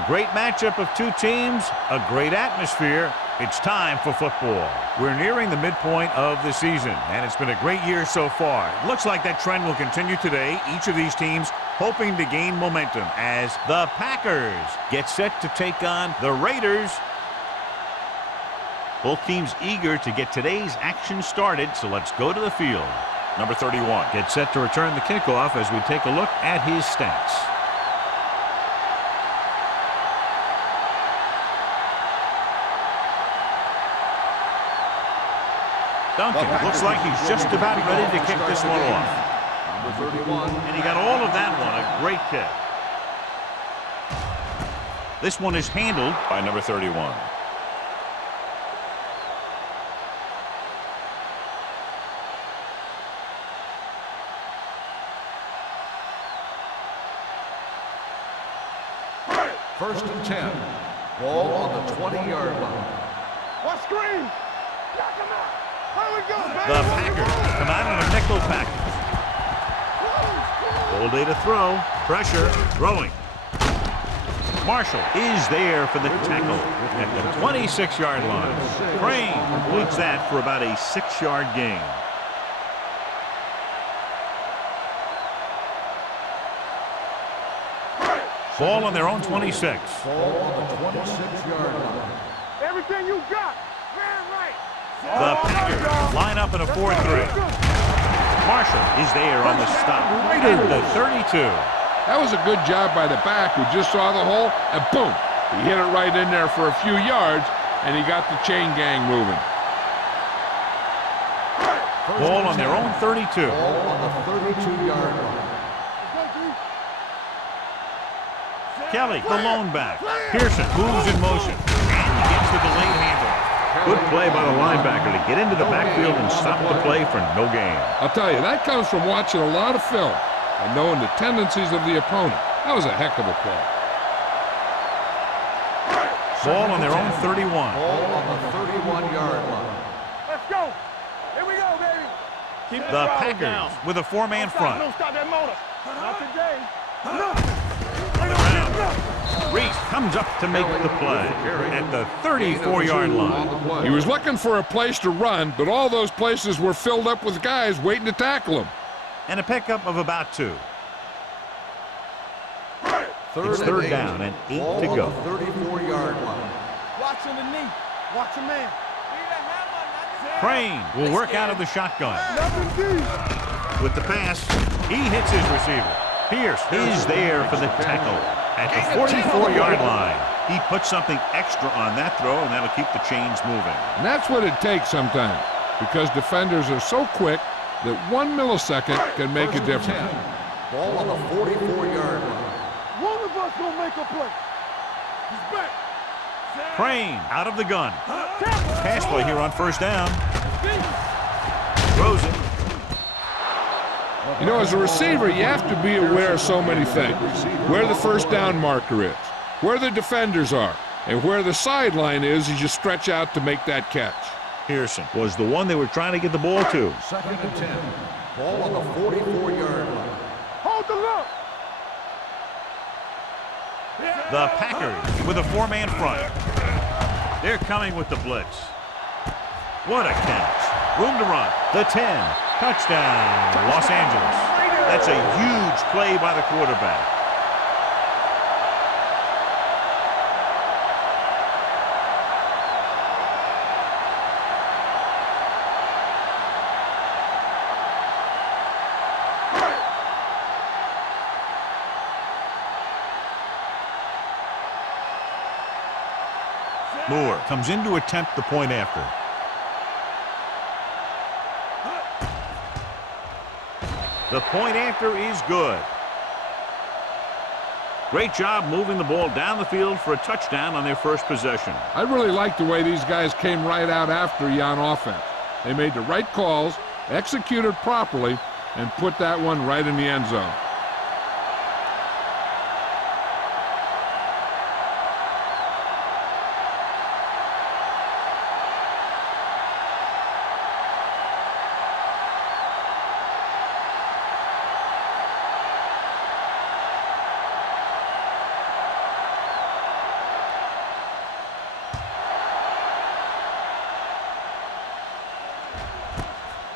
A great matchup of two teams, a great atmosphere. It's time for football. We're nearing the midpoint of the season, and it's been a great year so far. It looks like that trend will continue today. Each of these teams hoping to gain momentum as the Packers get set to take on the Raiders. Both teams eager to get today's action started, so let's go to the field. Number 31 gets set to return the kickoff as we take a look at his stats. Duncan looks like he's just about ready to kick this one off. Number 31. And he got all of that one. A great kick. This one is handled by number 31. First and 10. Ball on the 20-yard line. What screen? Knock him out. Here we go, baby. The Packers come out on a nickel package. All day to throw. Pressure. Throwing. Marshall is there for the tackle at the 26-yard line. Crane completes that for about a 6-yard gain. Ball on their own 26. Ball on the 26-yard line. Everything you got. Man, right. The Packers line up in a 4-3. Marshall is there on the stop at the 32. That was a good job by the back who just saw the hole, and boom, he hit it right in there for a few yards, and he got the chain gang moving. Ball on their own 32. Ball on the 32-yard line. Kelly, the lone back. Pearson moves in motion and gets the delayed handoff. Good play by the linebacker to get into the backfield and stop the play for no gain. I'll tell you, that comes from watching a lot of film and knowing the tendencies of the opponent. That was a heck of a play. Ball on their own 31. Ball on the 31-yard line. Let's go. Here we go, baby. The Packers with a four-man front. Don't stop that motor. Not today. Reese comes up to make the play at the 34-yard line. He was looking for a place to run, but all those places were filled up with guys waiting to tackle him. And a pickup of about 2. It's third down and 8 to go. 34-yard line. Watch underneath. Watch a man. Crane will work out of the shotgun. Nothing deep. With the pass, he hits his receiver. Pierce is there for the tackle at the 44-yard line. He puts something extra on that throw, and that'll keep the chains moving. And that's what it takes sometimes, because defenders are so quick that 1 millisecond can make a difference. Ball on the 44-yard line. One of us gonna make a play. He's back. Crane out of the gun. Pass play here on first down. Throws it. You know, as a receiver, you have to be aware of so many things. Where the first down marker is, where the defenders are, and where the sideline is as you stretch out to make that catch. Pearson was the one they were trying to get the ball to. Second and 10. Ball on the 44-yard line. Hold the look. The Packers with a four-man front. They're coming with the blitz. What a catch. Room to run. The 10. Touchdown, Los Angeles. That's a huge play by the quarterback. Moore comes in to attempt the point after. The point after is good. Great job moving the ball down the field for a touchdown on their first possession. I really like the way these guys came right out after you on offense. They made the right calls, executed properly, and put that one right in the end zone.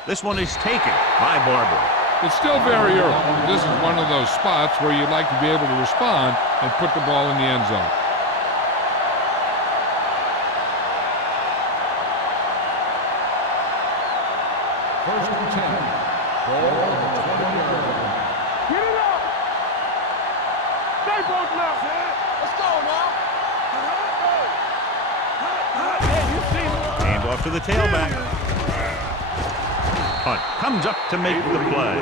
This one is taken by Barber. It's still very early. This is one of those spots where you'd like to be able to respond and put the ball in the end zone. First and 10. Ball on the 20-yard line. Get it up. Stay both now. Let's go now. Hey, you see me? Hand off to the tailback. Punt comes up to make the play.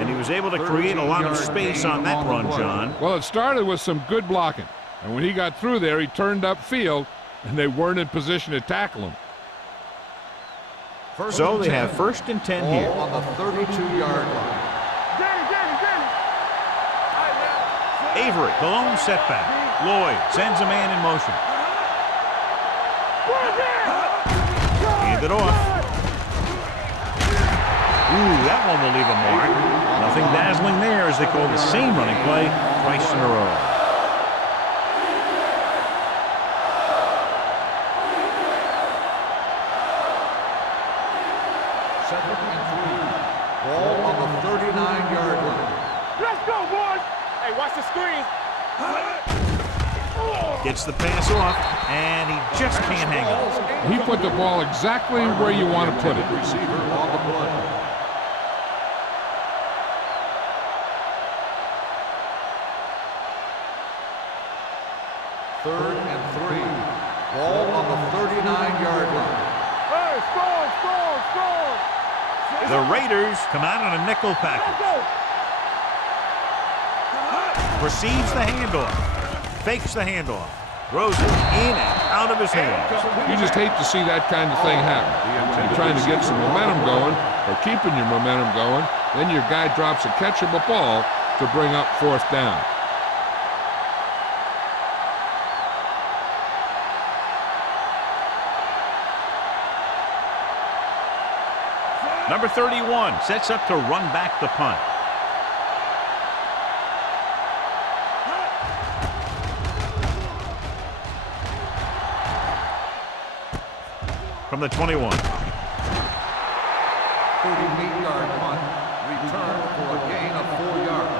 And he was able to create a lot of space on that run, John. Well, it started with some good blocking. And when he got through there, he turned upfield, and they weren't in position to tackle him. So they have first and 10 here. Ball on the 32-yard line. Avery, the lone setback. Lloyd sends a man in motion. Hand it off. Ooh, that one will leave a mark. Nothing dazzling there as they call the same running play twice in a row. Second and 3. Ball on the 39-yard line. Let's go, boys. Hey, watch the screen. Gets the pass off, and he just can't hang on. He put the ball exactly where you want to put it. Receiver on the play. Third and 3. Ball on the 39-yard line. Hey, score. The Raiders come out on a nickel package. Receives the handoff. Fakes the handoff. Throws it in and out of his hands. You just hate to see that kind of thing happen. You're trying to get some momentum going or keeping your momentum going. Then your guy drops a catchable ball to bring up fourth down. Number 31 sets up to run back the punt. From the 21. 38-yard punt. Return for a gain of 4 yards.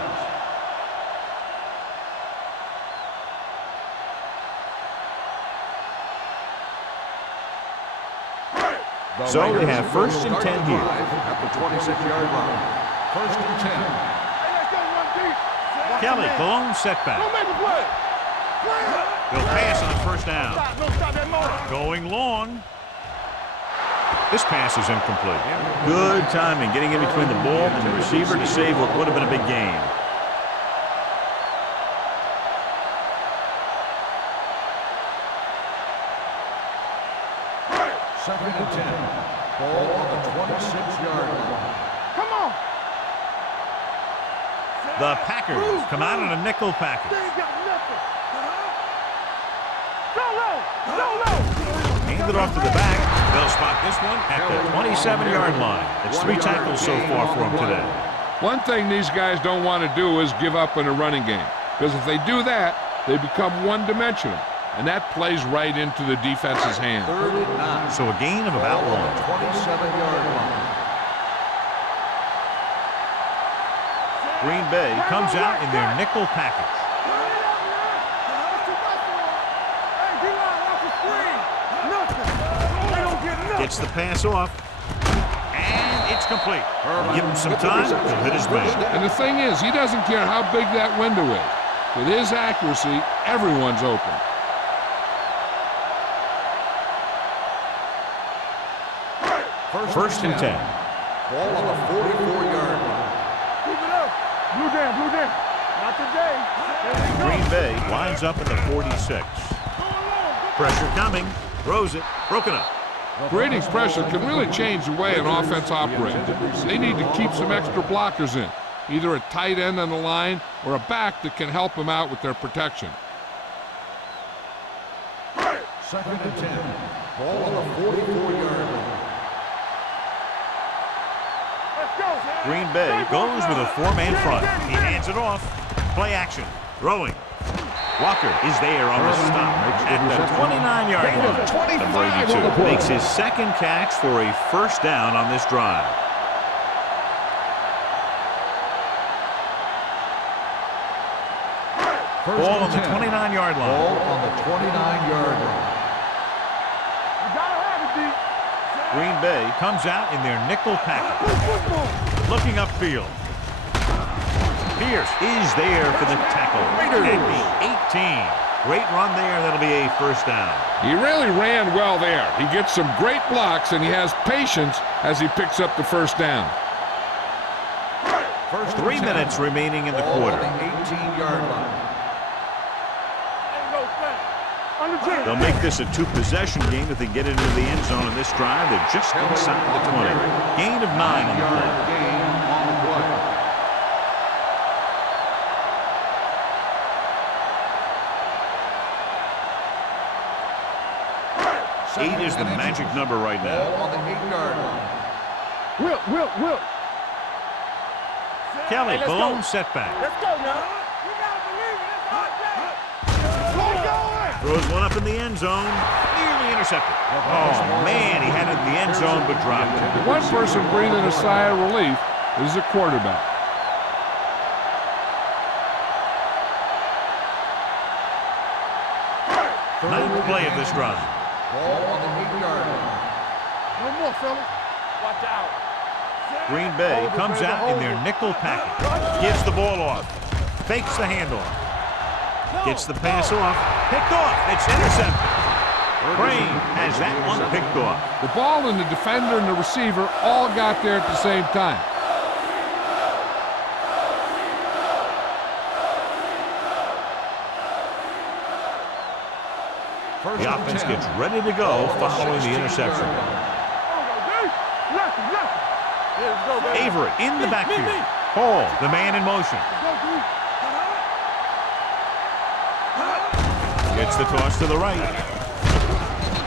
So they have first and 10 here. At the 26-yard line. First and 10. Hey, let's go, one deep. Kelly, the lone setback. Don't make a play. He'll pass on first down. Don't stop that motor. Going long. This pass is incomplete. Good timing, getting in between the ball and the receiver to save what would have been a big gain. Second and 10. Ball on the 26-yard line. Come on. The Packers come out on a nickel They package. ain't got nothing. Go low. Hand it off to the back. They'll spot this one at the 27-yard line. It's 3 tackles so far for him today. One thing these guys don't want to do is give up in a running game. Because if they do that, they become one-dimensional. And that plays right into the defense's hand. Third and 9. So a gain of about Ball on 1. the 27-yard line. Green Bay comes out in their nickel package. Gets the pass off. And it's complete. Give him some time, he'll hit his man. And the thing is, he doesn't care how big that window is. With his accuracy, everyone's open. First and 10. Ball on the 44-yard line. Keep it up. Blue down. Not today. Green Bay winds up at the 46. Pressure coming. Throws it. Broken up. Creating pressure can really change the way an offense operates. They need to keep some extra blockers in, either a tight end on the line or a back that can help them out with their protection. Second and 10. Ball on the 44-yard line. Green Bay goes with a 4-man front. He hands it off. Play action. Throwing. Walker is there on the stop at the 29-yard line. Number 82 makes his second catch for a first down on this drive. Ball on the 29-yard line. Ball on the 29-yard line. You gotta have it, D. Green Bay comes out in their nickel package. Looking upfield. Pierce is there for the tackle. At the 18. Great run there. That'll be a first down. He really ran well there. He gets some great blocks, and he has patience as he picks up the first down. 3 minutes remaining in the quarter. Ball on the 18-yard line. They'll make this a two-possession game if they get it into the end zone in this drive. They're just inside the 20. Gain of 9 on the play. Gain on the play. 8 is the magic number right now. Ball on the 8-yard line. Will. Kelly, Hey, let's blown go. setback. Let's go now. You gotta believe it. It's our day. Throws one up in the end zone. Nearly intercepted. Oh, man, he had it in the end zone but dropped it. The one person breathing a sigh of relief is the quarterback. Ninth play of this drive. Ball on the 8-yard line. One more, fellas. Watch out. Green Bay comes out in their nickel package. Gives the ball off. Fakes the handoff. Gets the pass off. Picked off. It's intercepted. Crane has that one picked off. The ball and the defender and the receiver all got there at the same time. The offense gets ready to go following the interception. Avery in the backfield. Hall, the man in motion. Gets the toss to the right.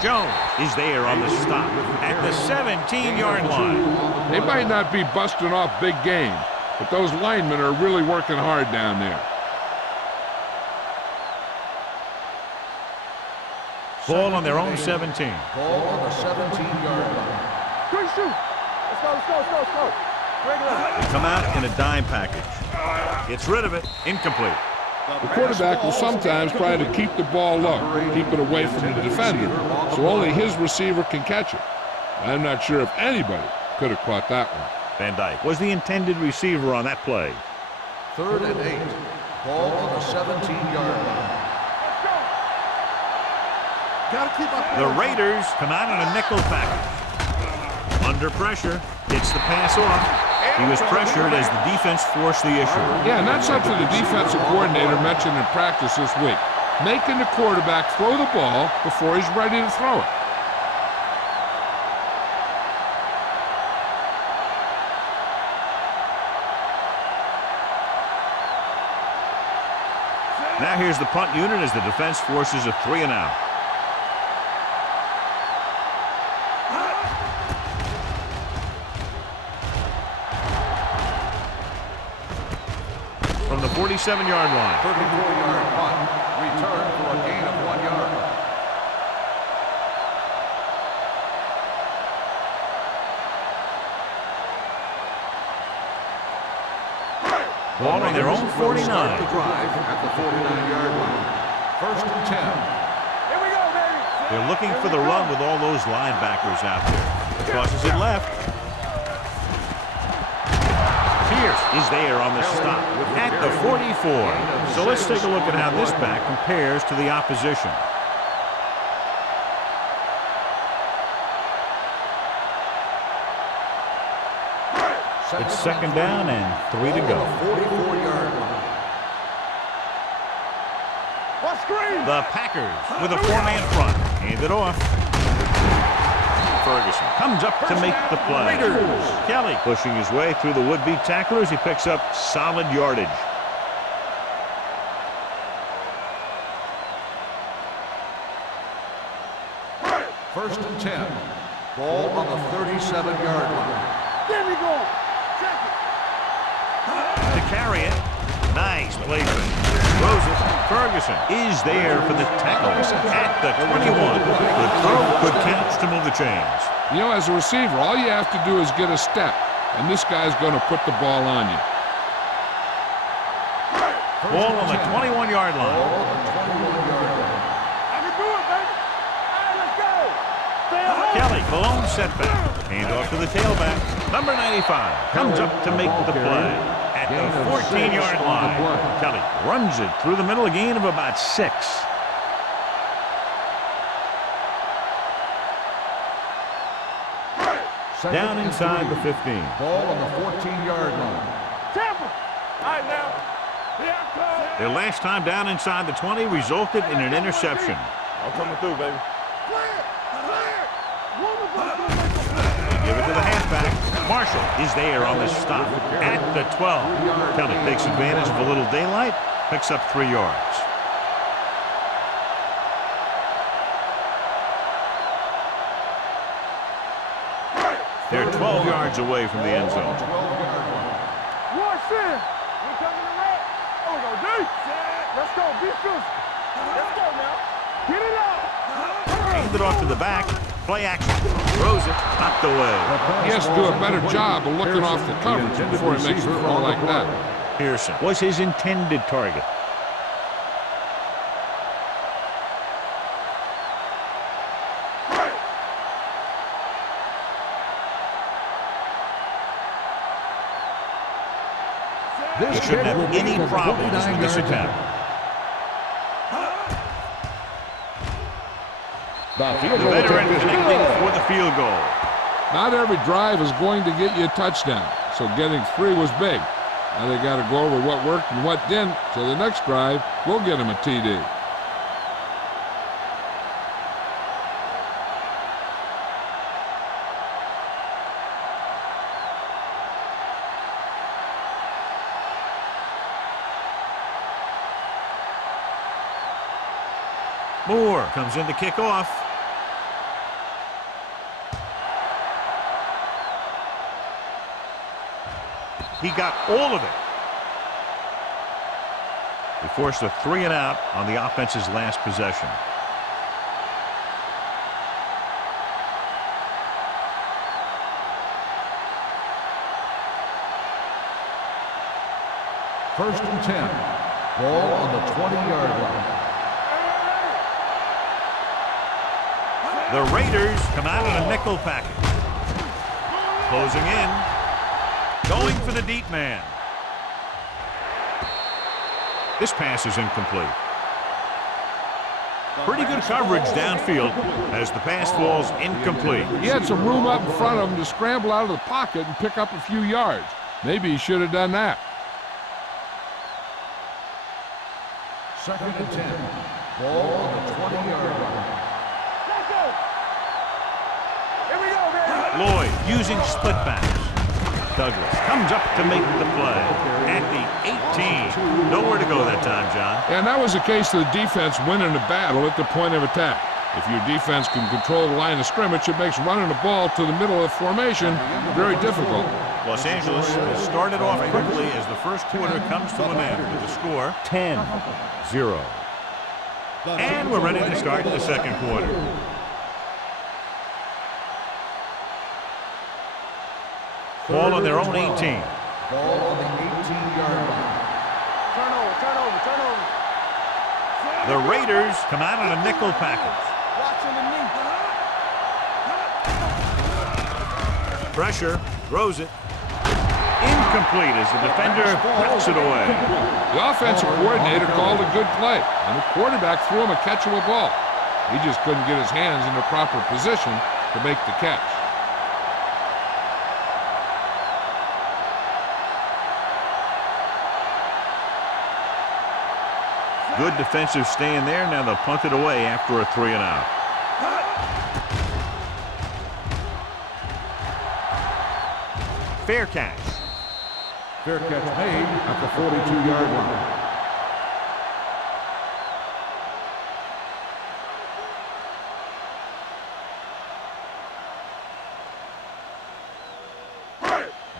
Jones is there on the stop at the 17-yard line. They might not be busting off big game, but those linemen are really working hard down there. Ball on their own 17. Ball on the 17-yard line. Quick shoot. Let's go. They come out in a dime package. Gets rid of it. Incomplete. The quarterback will sometimes try to keep the ball low, keep it away from the defender, so only his receiver can catch it. I'm not sure if anybody could have caught that one. Van Dyke was the intended receiver on that play. 3rd and 8. Ball on the 17-yard line. The Raiders come out in a nickel package. Under pressure. Gets the pass off. He was pressured as the defense forced the issue. Yeah, and that's something the defensive coordinator mentioned in practice this week. Making the quarterback throw the ball before he's ready to throw it. Now here's the punt unit as the defense forces a 3 and out. From the 47-yard line. 34-yard punt. Return for a gain of 1 yard. Ball on their own 49. Start the drive at the 49-yard line. 1st and 10. Here we go, baby. They're looking for the run with all those linebackers out there. Crosses it left. Pierce is there on the stop at the 44. So let's take a look at how this back compares to the opposition. It's 2nd down and 3 to go. 44-yard line. What screen? The Packers with a 4-man front. Hand it off. Ferguson comes up to make the play. Kelly pushing his way through the would-be tacklers. He picks up solid yardage. First and 10. Ball on the 37-yard line. There we go. Check it. To carry it. Nice placement. Throws it. Ferguson is there for the tackle at the 21. The throw could catch to move the chains. You know, as a receiver, all you have to do is get a step, and this guy's going to put the ball on you. Ball on the 21-yard line. I can do it, baby. All right, let's go. Stay home. Kelly, blown setback. Hand off to the tailback. Number 95 comes up to make the play at the 14-yard line. Kelly runs it through the middle, a gain of about 6. Down inside the 15. Ball on the 14-yard line. Tampa. All right, now. Here I come. Their last time down inside the 20 resulted in an interception. I'm coming through, baby. Clear. Clear. Give it to the halfback. Marshall is there on the stop at the 12. Kelly takes advantage of a little daylight, picks up 3 yards. They're 12 yards away from the end zone. Watch in. We coming to red. Oh, go deep. Let's go. Be fierce. Let's go now. Get it up. Hand it off to the back. Play action. Throws it. Knocked away. He has to do a better job of looking off the coverage before he makes a throw like that. Pearson was his intended target. He shouldn't have any problems with this attempt. The veteran connecting for the field goal. Not every drive is going to get you a touchdown, so getting 3 was big. Now they got to go over what worked and what didn't, so the next drive will get him a TD. Moore comes in to kick off. He got all of it. He forced a 3 and out on the offense's last possession. First and 10. Ball on the 20-yard line. The Raiders come out in a nickel package. Closing in. Going for the deep man. This pass is incomplete. Pretty good coverage downfield as the pass falls incomplete. He had some room up in front of him to scramble out of the pocket and pick up a few yards. Maybe he should have done that. Second and 10. Ball on the 20-yard line. Lloyd using split backs. Douglas comes up to make the play at the 18. Nowhere to go that time, John. And that was the case of the defense winning the battle at the point of attack. If your defense can control the line of scrimmage, it makes running the ball to the middle of the formation very difficult. Los Angeles has started off quickly as the first quarter comes to an end with the score 10-0. And we're ready to start the second quarter. Ball on their own 18. Ball on the 18-yard line. Turnover. The Raiders come out in a nickel package. Watching the knee. Pressure, throws it. Incomplete as the defender knocks it away. The offensive coordinator called a good play, and the quarterback threw him a catchable ball. He just couldn't get his hands in the proper position to make the catch. Good defensive stand there. Now they'll punt it away after a 3 and out. Fair catch. Fair catch made at the 42-yard line.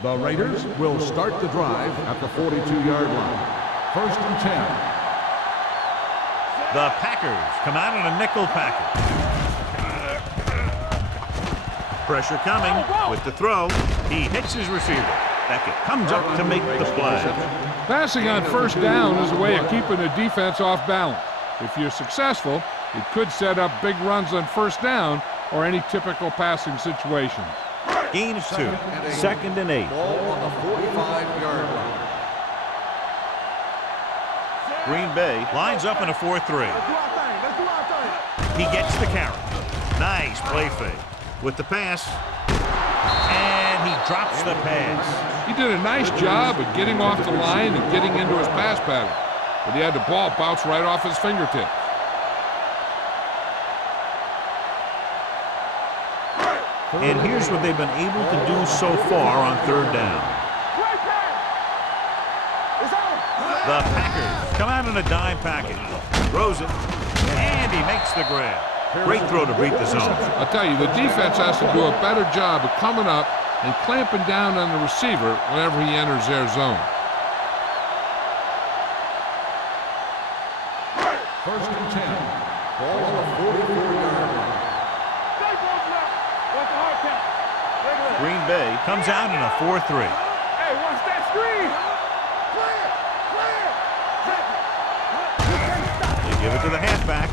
The Raiders will start the drive at the 42-yard line. First and 10. The Packers come out in a nickel package. Pressure coming with the throw. He hits his receiver. Beckett comes up to make the play. Passing on first down is a way of keeping the defense off balance. If you're successful, it could set up big runs on first down or any typical passing situation. Gain of 2. 2nd and 8. Ball on the 45-yard line. Green Bay lines up in a 4-3. Let's do our thing. Let's do our thing. He gets the carry. Nice play fake. With the pass. And he drops the pass. He did a nice job of getting off the line and getting into his pass pattern, but he had the ball bounce right off his fingertips. And here's what they've been able to do so far on 3rd down. Great pass. It's out. The Packers come out in a dime package. Throws it. And he makes the grab. Great throw to beat the zone. I'll tell you, the defense has to do a better job of coming up and clamping down on the receiver whenever he enters their zone. 1st and 10. Ball on the 44-yard line. Stay close left. What's the hard count? Regular. Green Bay comes out in a 4-3. Hey, watch that screen. Clear. Clear. They give it to the halfback.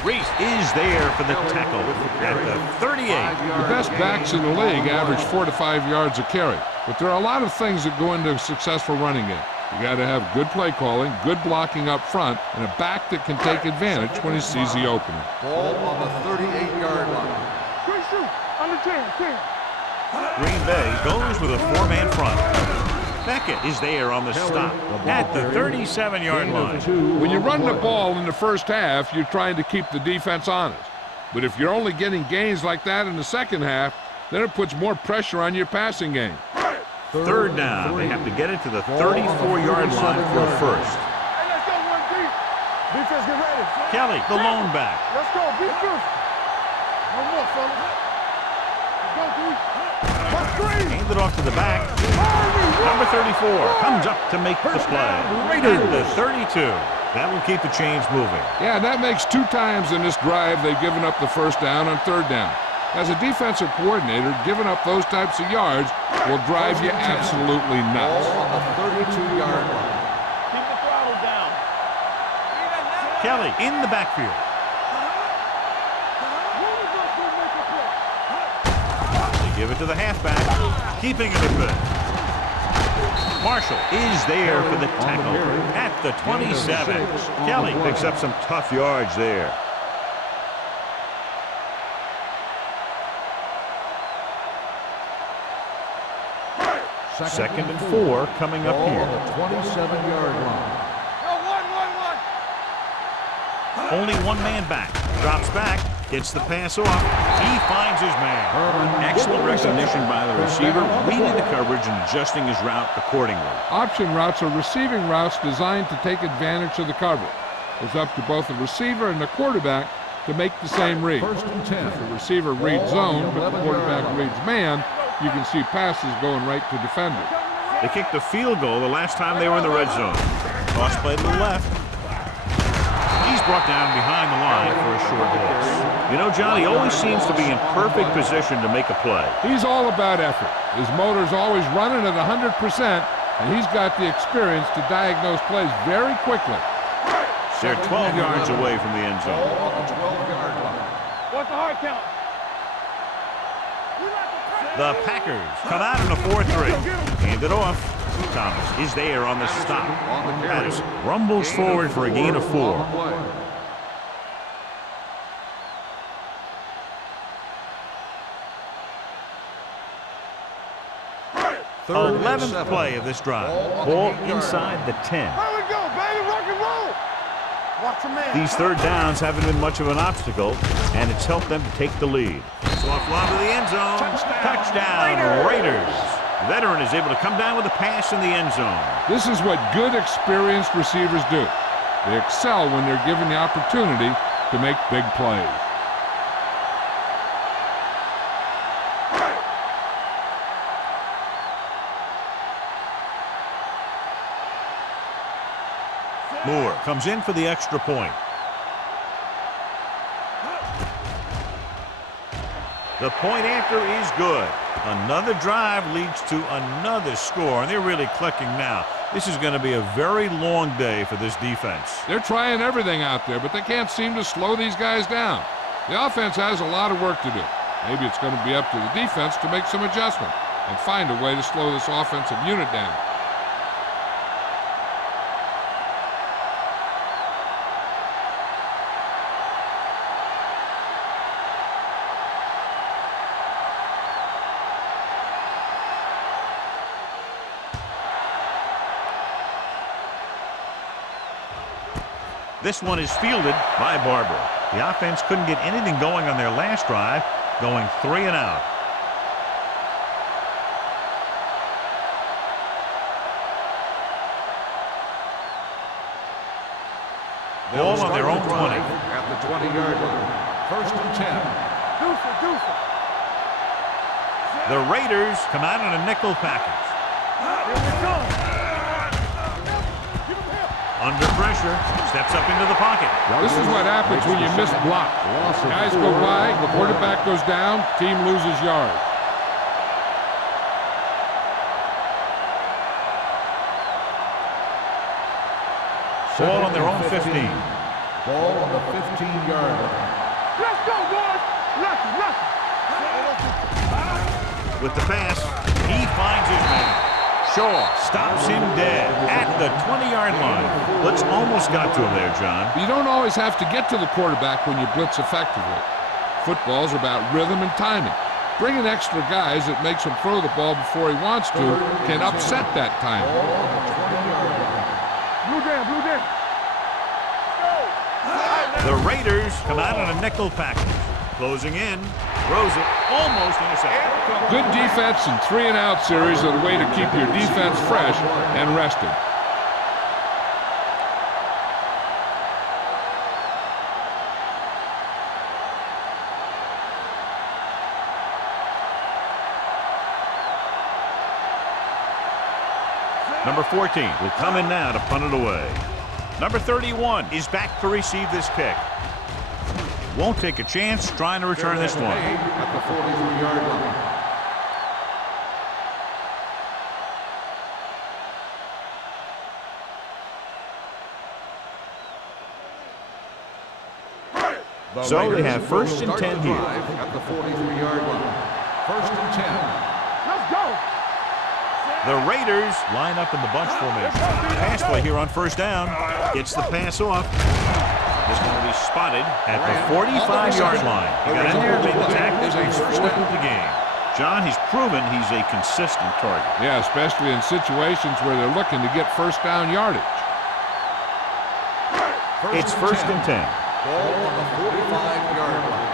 Reese is there for the tackle at the 38. The best backs in the league average 4 to 5 yards a carry, but there are a lot of things that go into a successful running game. You got to have good play calling, good blocking up front, and a back that can take advantage when he sees the opening. Ball on the 38-yard line. Great shoot. Under 10. Green Bay goes with a 4-man front. Beckett is there on the stop at the 37-yard line. When you run the ball in the first half, you're trying to keep the defense honest. But if you're only getting gains like that in the second half, then it puts more pressure on your passing game. 3rd down. They have to get it to the 34-yard line for a first. Hey, let's go 1 deep. Defense, get ready. Kelly, the lone back. Let's go. Be first. No more, fellas. Let's go, D. What's green? Hand it off to the back. Number 34 comes up to make the play. Raiders. The 32. That will keep the chains moving. Yeah, that makes 2 times in this drive they've given up the first down on 3rd down. As a defensive coordinator, giving up those types of yards will drive you absolutely nuts. Ball on the 32-yard line. Keep the throttle down. Kelly in the backfield. They give it to the halfback, keeping it in good. Marshall is there for the tackle at the 27. Kelly picks up some tough yards there. Second and 4 coming up here. Ball on the 27-yard line. Only 1 man back. Drops back, gets the pass off. He finds his man. Excellent recognition by the receiver, reading the coverage and adjusting his route accordingly. Option routes are receiving routes designed to take advantage of the coverage. It's up to both the receiver and the quarterback to make the same read. 1st and 10. If the receiver reads zone, but the quarterback reads man, you can see passes going right to defenders. They kicked a field goal the last time they were in the red zone. Toss play to the left. He's brought down behind the line for a short loss. You know, John, he always seems to be in perfect position to make a play. He's all about effort. His motor's always running at 100%, and he's got the experience to diagnose plays very quickly. They're 12 yards away from the end zone. Ball on the 12-yard line. What's the hard count? The Packers come out in a 4-3. Hand it off. Thomas is there on the stop. Pass rumbles forward for a gain of 4. 11th play of this drive. Ball inside the 10. Here we go, baby. Rock and roll. Watch your man. These 3rd downs haven't been much of an obstacle, and it's helped them to take the lead. Soft lob to the end zone. Touchdown, Raiders. The veteran is able to come down with a pass in the end zone. This is what good, experienced receivers do. They excel when they're given the opportunity to make big plays. Moore comes in for the extra point. The point after is good. Another drive leads to another score, and they're really clicking now. This is going to be a very long day for this defense. They're trying everything out there, but they can't seem to slow these guys down. The offense has a lot of work to do. Maybe it's going to be up to the defense to make some adjustment and find a way to slow this offensive unit down. This one is fielded by Barber. The offense couldn't get anything going on their last drive, going 3 and out. Ball on their own 20. At the 20-yard line. 1st and 10. The Raiders come out in a nickel package. Under pressure, steps up into the pocket. This is what happens when you miss block. Guys go by, the quarterback goes down, team loses yards. Ball on their own 15. Ball on the 15-yard line. Let's go, boys. Lucky. With the pass, he finds his man. Shaw stops him dead at the 20-yard line. Blitz almost got to him there, John. You don't always have to get to the quarterback when you blitz effectively. Football's about rhythm and timing. Bringing extra guys that makes him throw the ball before he wants to can upset that timing. Blue jam. The Raiders come out in a nickel package. Closing in, throws it, almost intercepted. Good defense and 3-and-out series are the way to keep your defense fresh and rested. Number 14 will come in now to punt it away. Number 31 is back to receive this kick. Won't take a chance trying to return this one. At the 43-yard line. So they have 1st and 10 here. At the 43-yard line. 1st and 10. Let's go. The Raiders line up in the bunch formation. Pass play here on 1st down. Gets the pass off. This one will be spotted at the 45-yard line. He got in there, made the tackle, and forfeited the game. John, he's proven he's a consistent target. Yeah, especially in situations where they're looking to get 1st down yardage. It's 1st and 10. Ball on the 45-yard line.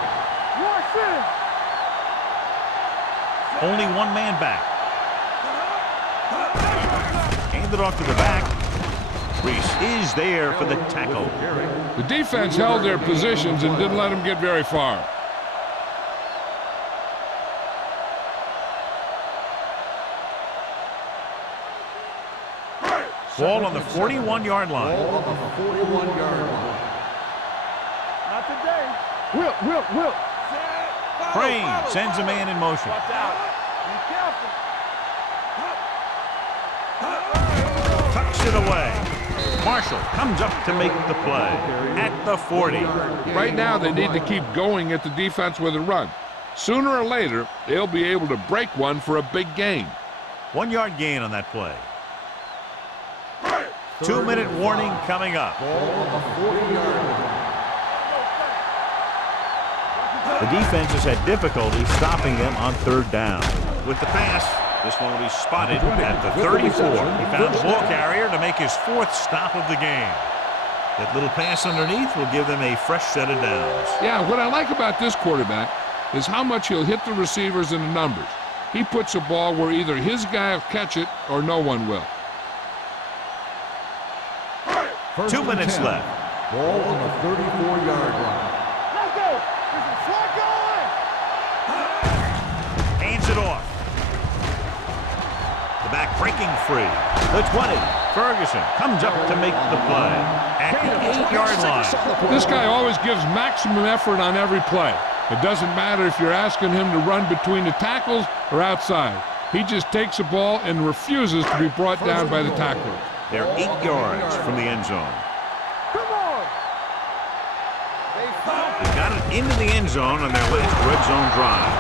Only one man back. Hand it off to the back. Reese is there for the tackle. The defense held their positions and didn't let them get very far. Ball on the 41-yard line. Ball on the 41-yard line. Not today. Will. Crane sends a man in motion. Watch out. Be careful. Tucks it away. Marshall comes up to make the play at the 40. Right now, they need to keep going at the defense with a run. Sooner or later, they'll be able to break one for a big gain. 1-yard gain on that play. 2-minute warning coming up. Ball on the 40-yard line. The defense has had difficulty stopping them on 3rd down. With the pass, this one will be spotted at the 34. He found the ball carrier to make his 4th stop of the game. That little pass underneath will give them a fresh set of downs. Yeah, what I like about this quarterback is how much he'll hit the receivers in the numbers. He puts a ball where either his guy will catch it or no one will. 2 minutes left. Ball on the 34-yard line. Let's go. This is slot going. Hands it off. The back breaking free. The 20. Ferguson comes up to make the play at the 8-yard line. This guy always gives maximum effort on every play. It doesn't matter if you're asking him to run between the tackles or outside. He just takes the ball and refuses to be brought down by the tackler. They're 8 yards from the end zone. Come on. They got it into the end zone on their last red zone drive.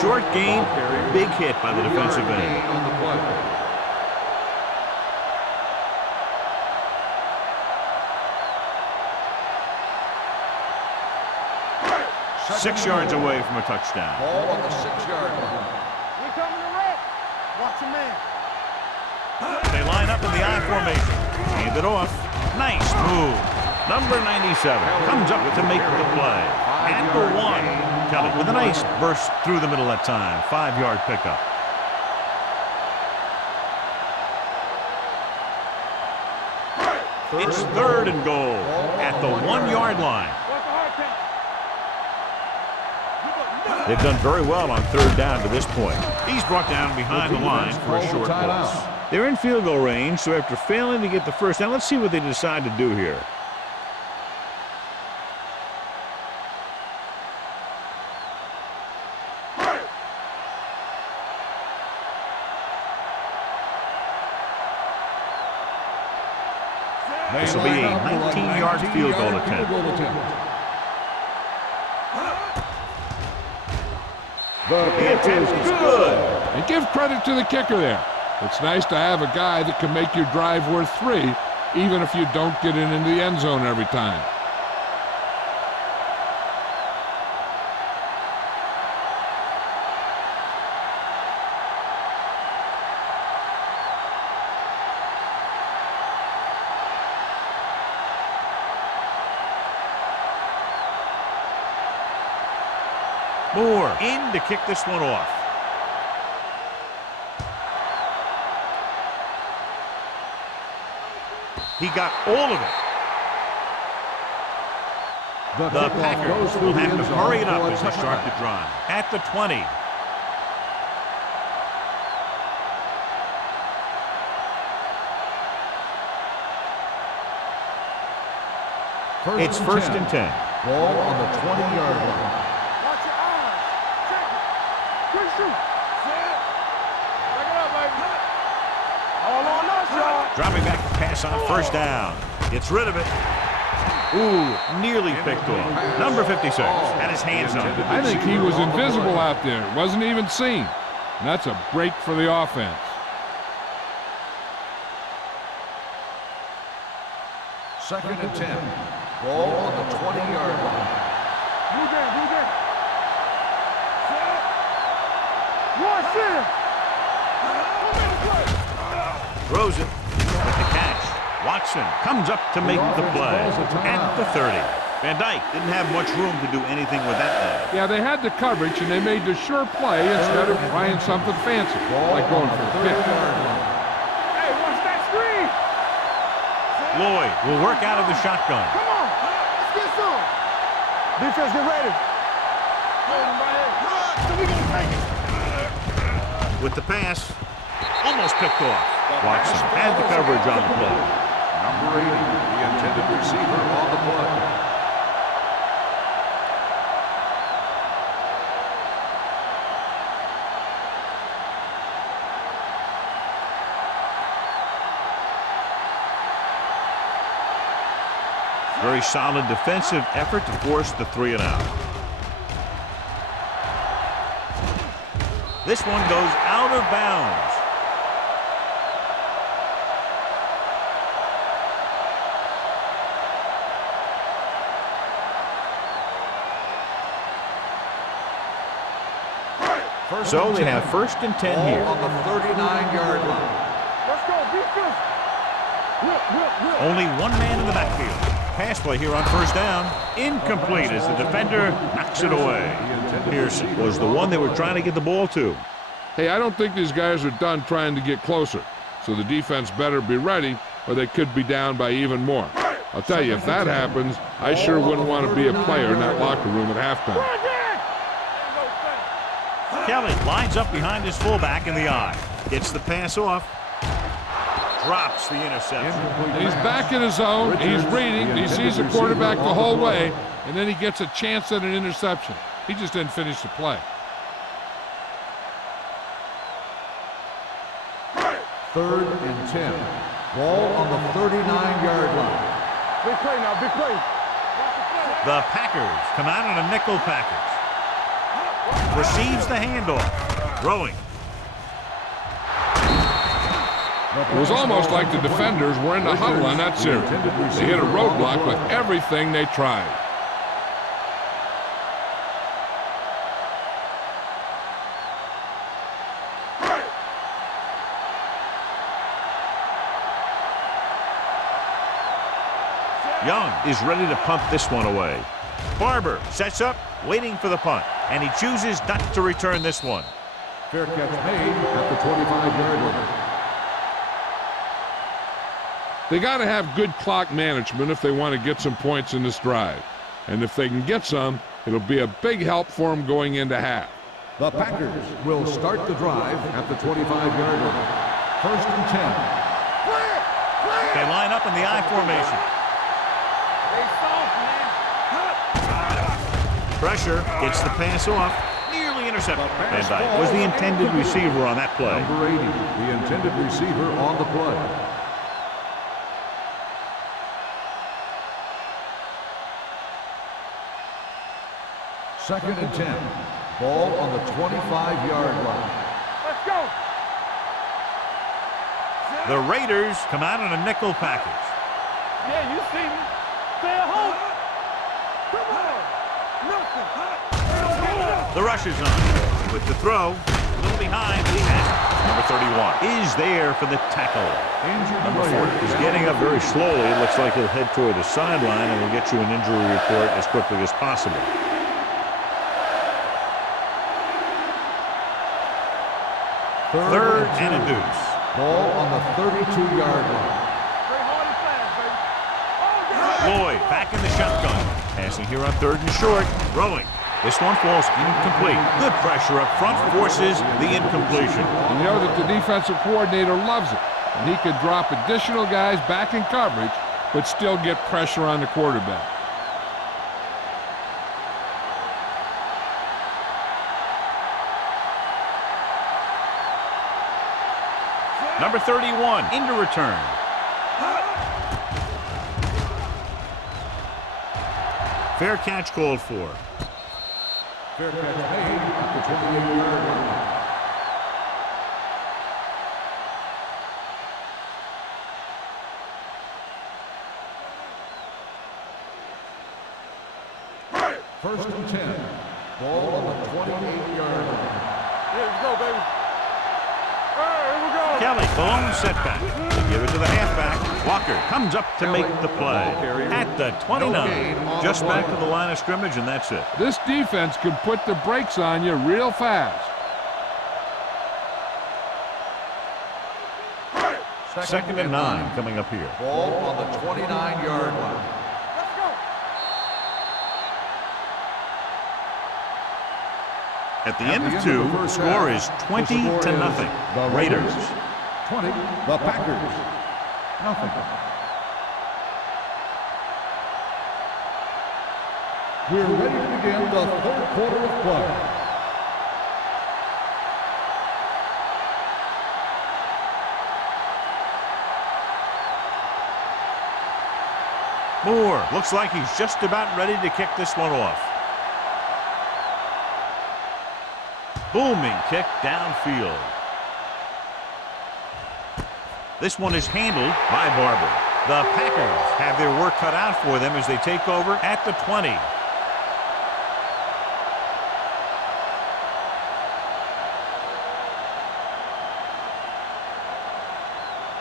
Short gain, big hit by the defensive end. On the play. Six yards away from a touchdown. Ball on the 6-yard line. We coming to wreck. Watch your man. They line up in the I formation. Hand it off. Nice move. Number 97 comes up to make the play. At the 1. Kelly with a nice burst through the middle that time. 5-yard pickup. It's 3rd and goal at the 1-yard line. What's the hard count? They've done very well on 3rd down to this point. He's brought down behind the line for a short loss. They're in field goal range, so after failing to get the first down, let's see what they decide to do here. This will be a 19-yard field goal attempt. The attempt is good. And give credit to the kicker there. It's nice to have a guy that can make your drive worth 3, even if you don't get it into the end zone every time. Moore in to kick this one off. He got all of it. The Packers will have to hurry it up as they start the drive. At the 20. It's 1st and 10. Ball on the 20-yard line. Watch your eyes. Check it. Quick shoot. Set. Back it up, baby. All on us, y'all. Dropping back to pass on 1st down. Gets rid of it. Ooh, nearly picked off. Number 56 had his hands on it. I think he was invisible out there. Wasn't even seen. And that's a break for the offense. 2nd and 10. Ball on the 20-yard line. Move down, move down. Set. Rush in. Throws it with the catch. Watson comes up to make the play at the 30. Van Dyke didn't have much room to do anything with that leg. Yeah, they had the coverage, and they made the sure play instead of trying something fancy, like going for a pick. Hey, watch that screen. Lloyd will work out of the shotgun. Come on. Let's get some. Defense, get ready. Hold him right here. So we gonna take it. With the pass, almost picked off. Watson had the coverage on the play. Number 80, the intended receiver on the play. Very solid defensive effort to force the 3 and out. This one goes out of bounds. So they have 1st and 10 here. On the 39-yard line. Let's go, defense. Whip. Only one man in the backfield. Pass play here on 1st down. Incomplete as the defender knocks it away. Pearson was the one they were trying to get the ball to. Hey, I don't think these guys are done trying to get closer, so the defense better be ready or they could be down by even more. I'll tell you, if that happens, I sure wouldn't want to be a player in that locker room at halftime. Kelly lines up behind his fullback in the I. Gets the pass off. Drops the interception. He's back in his zone. He's reading. He sees the quarterback the whole way, and then he gets a chance at an interception. He just didn't finish the play. Third and 10. Ball on the 39-yard line. Big play now, big play. The Packers come out in a nickel package. Receives the handoff. Throwing. It was almost like the defenders were in the huddle on that series. They hit a roadblock with everything they tried. Young is ready to punt this one away. Barber sets up, waiting for the punt, and he chooses not to return this one. Fair catch made at the 25-yard line. They got to have good clock management if they want to get some points in this drive. And if they can get some, it'll be a big help for them going into half. The Packers will start the drive at the 25-yard line. First and 10. They line up in the I formation. Pressure gets the pass off, nearly intercepted. Van Dyke was the intended receiver on that play. Number 80, the intended receiver on the play. Second and 10. Ball on the 25-yard line. Let's go. The Raiders come out in a nickel package. Yeah, you see me. Stay at home. Come on. Nothing. The rush is on. With the throw, a little behind, but he has it. Number 31 is there for the tackle. Number 4 is getting up very slowly. It looks like he'll head toward the sideline, and we'll get you an injury report as quickly as possible. Third and a deuce. Ball on the 32-yard line. Stay hard and fast, baby. Lloyd back in the shotgun. Passing here on third and short. Throwing. This one falls incomplete. Good pressure up front forces the incompletion. You know that the defensive coordinator loves it. And he could drop additional guys back in coverage, but still get pressure on the quarterback. Number 31 into return. Fair catch called for. Fair catch made at the 28-yard line. First and 10. Ball on the 28-yard line. Yeah, let's go, baby. Here we go. Kelly, blown setback. Give it to the halfback. Walker comes up to make the play. At the 29. Just back to the line of scrimmage, and that's it. This defense can put the brakes on you real fast. Second and 9 coming up here. Ball on the 29-yard line. Let's go. At the end of 2, score is 20-0. The Raiders. 20. The Packers. Nothing. We're ready to begin the third quarter of play. Moore looks like he's just about ready to kick this one off. Booming kick downfield. This one is handled by Barber. The Packers have their work cut out for them as they take over at the 20.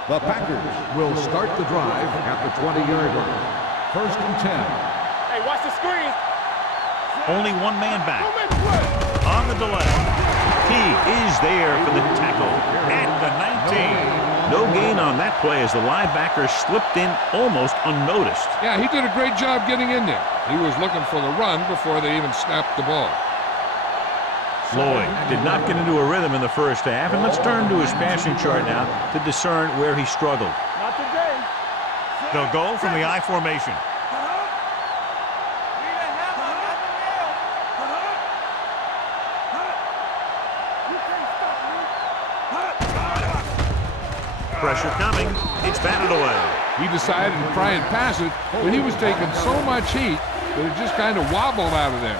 The Packers will start the drive at the 20-yard line. First and 10. Hey, watch the screen. Only one man back. Don't make a play. On the delay. He is there for the tackle at the 19. No gain on that play as the linebacker slipped in almost unnoticed. Yeah, he did a great job getting in there. He was looking for the run before they even snapped the ball. Floyd did not get into a rhythm in the first half, and let's turn to his passing chart now to discern where he struggled. Not today. They'll go from the I formation. Pressure coming. It's batted away. He decided to try and pass it, but he was taking so much heat that it just kind of wobbled out of there.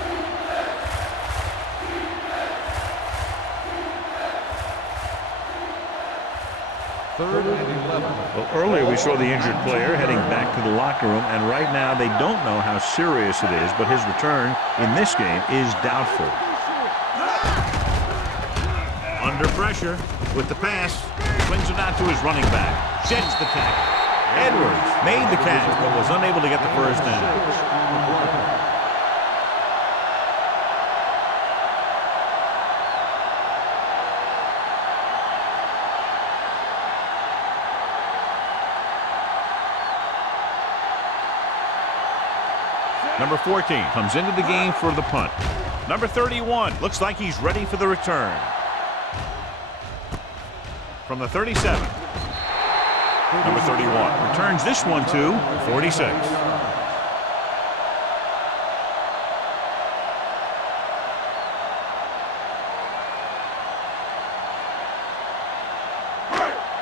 Third and 11. Well, earlier we saw the injured player heading back to the locker room, and right now they don't know how serious it is, but his return in this game is doubtful. Under pressure with the pass, swings it out to his running back, sheds the tackle. Edwards made the catch, but was unable to get the first down. Number 14 comes into the game for the punt. Number 31 looks like he's ready for the return. From the 37. Number 31 returns this one to 46.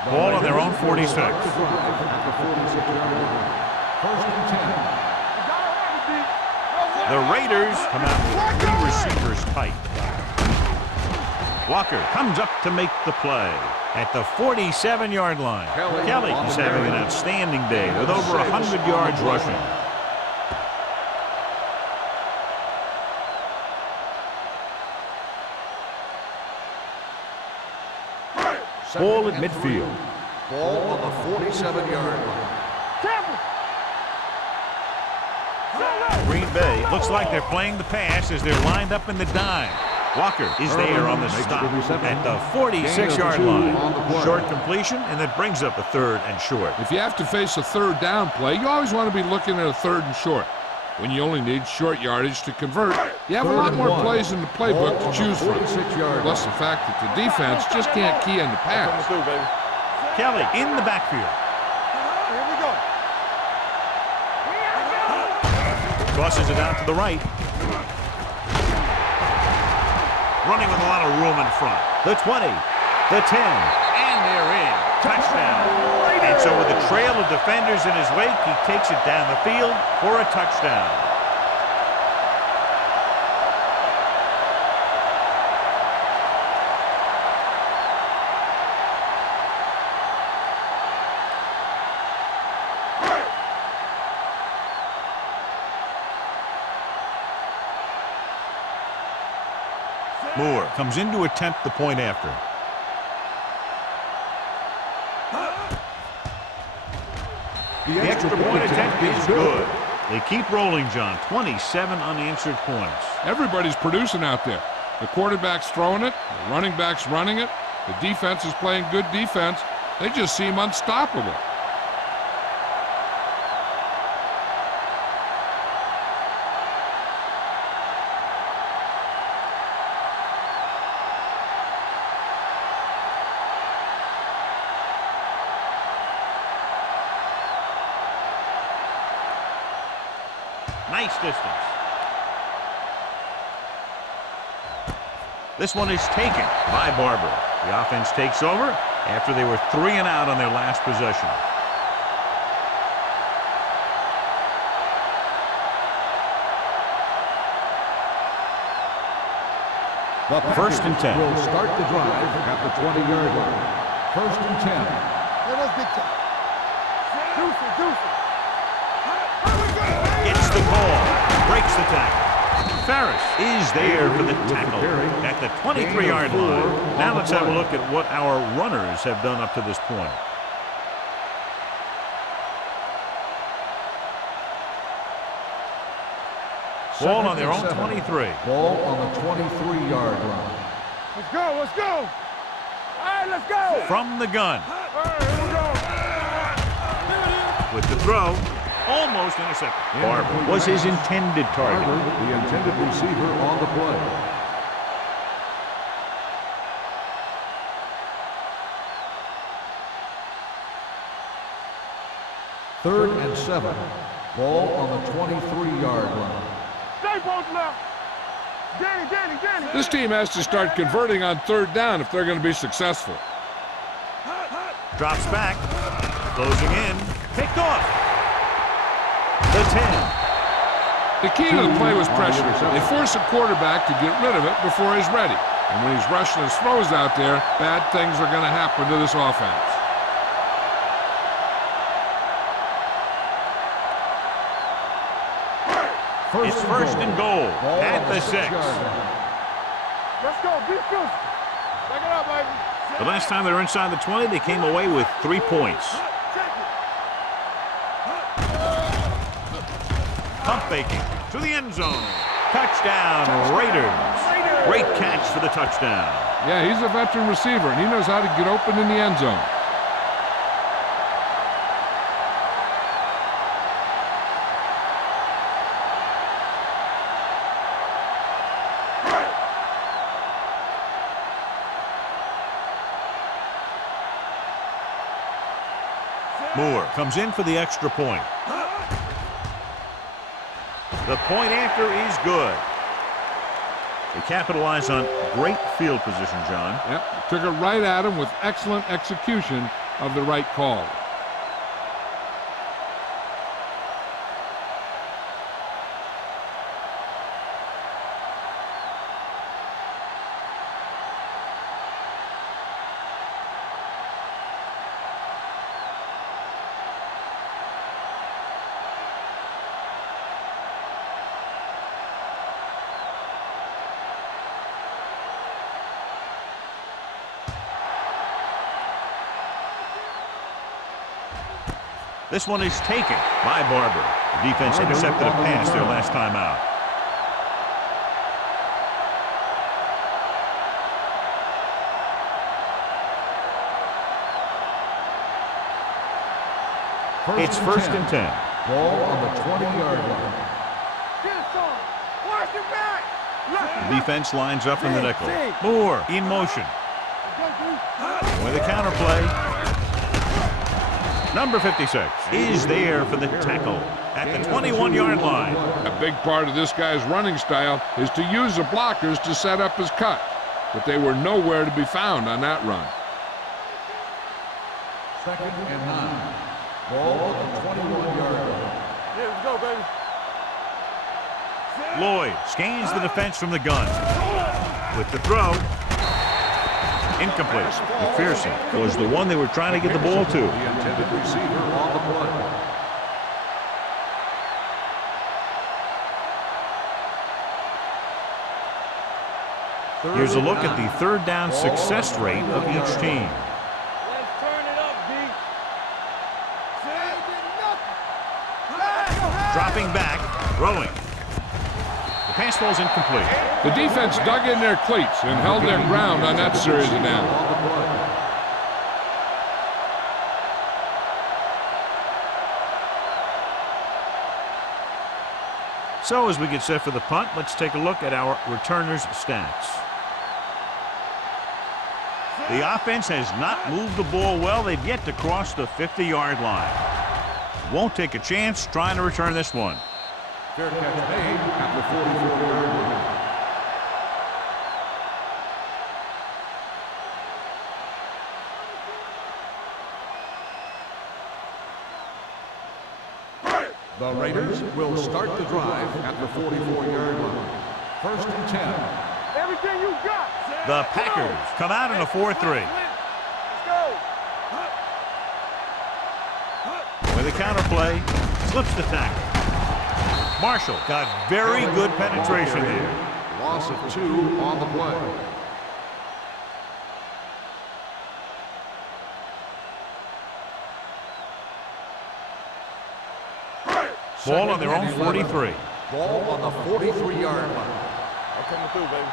Ball on their own 46. First and 10. The Raiders come out with three receivers tight. Walker comes up to make the play at the 47-yard line. Kelly is having an outstanding day with over 100 yards rushing. Ball at midfield. Ball on the 47-yard line. Green Bay looks like they're playing the pass as they're lined up in the dime. Walker is there on the stop at the 46-yard line. Short completion, and that brings up a third and short. If you have to face a third down play, you always want to be looking at a third and short. When you only need short yardage to convert, you have a lot more plays in the playbook to choose from. Plus the fact that the defense just can't key in the pass. Kelly in the backfield. Here we go. Crosses it out to the right. Running with a lot of room in front. The 20, the 10, and they're in. Touchdown. And so with a trail of defenders in his wake, he takes it down the field for a touchdown. Moore comes in to attempt the point after. The extra point attempt is good. They keep rolling, John. 27 unanswered points. Everybody's producing out there. The quarterback's throwing it, the running back's running it, the defense is playing good defense. They just seem unstoppable. Nice distance. This one is taken by Barber. The offense takes over after they were 3 and out on their last possession. The First and 10. will start the drive at the 20-yard line. First and 10. Let us big time. Juicy. Gets the ball. Breaks the tackle. Ferris is there for the tackle at the 23-yard line. Now let's have a look at what our runners have done up to this point. Ball on their own 23. Ball on the 23-yard line. Let's go. All right, let's go. From the gun. All right, here we go. With the throw. Almost intercepted. Barber was his intended target. Barber, the intended receiver on the play. Third and 7. Ball on the 23-yard line. Stay post left. This team has to start converting on third down if they're going to be successful. Drops back. Closing in. Picked off. The 10. The key to the play was pressure. They force a quarterback to get rid of it before he's ready. And when he's rushing his throws out there, bad things are going to happen to this offense. It's first and goal at the 6. Let's go. Be good. Back it up, baby. The last time they were inside the 20, they came away with 3 points. Pump faking to the end zone. Touchdown, Raiders. Great catch for the touchdown. Yeah, he's a veteran receiver, and he knows how to get open in the end zone. Moore comes in for the extra point. The point after is good. They capitalize on great field position, John. Yep, took it right at him with excellent execution of the right call. This one is taken by Barber. The defense intercepted a pass their last time out. It's first and 10. Ball on the 20-yard line. Get it, son. Watch your back. The defense lines up in the nickel. Moore in motion. With a counterplay. Number 56 is there for the tackle at the 21-yard line. A big part of this guy's running style is to use the blockers to set up his cut, but they were nowhere to be found on that run. Second and 9. Ball on the 21-yard line. Yeah, let's go, baby. Lloyd scans the defense from the gun. With the throw. Incomplete. McPherson was the one they were trying to get the ball to. The intended receiver on the play. Here's a look at the third down success rate of each team. Let's turn it up, B. Dropping back, throwing. The pass ball's incomplete. The defense dug in their cleats and held their ground on that series of downs. So as we get set for the punt, let's take a look at our returners' stats. The offense has not moved the ball well. They've yet to cross the 50-yard line. Won't take a chance trying to return this one. Fair catch made at the 44-yard line. The Raiders will start the drive at the 44-yard line. First and 10. Everything you got. The Packers come out in a 4-3. Let's go. With a counterplay, slips the tackle. Marshall got very good penetration there. Loss of 2 on the play. Ball on their own 43. Ball on the 43-yard line. I'm coming through, baby.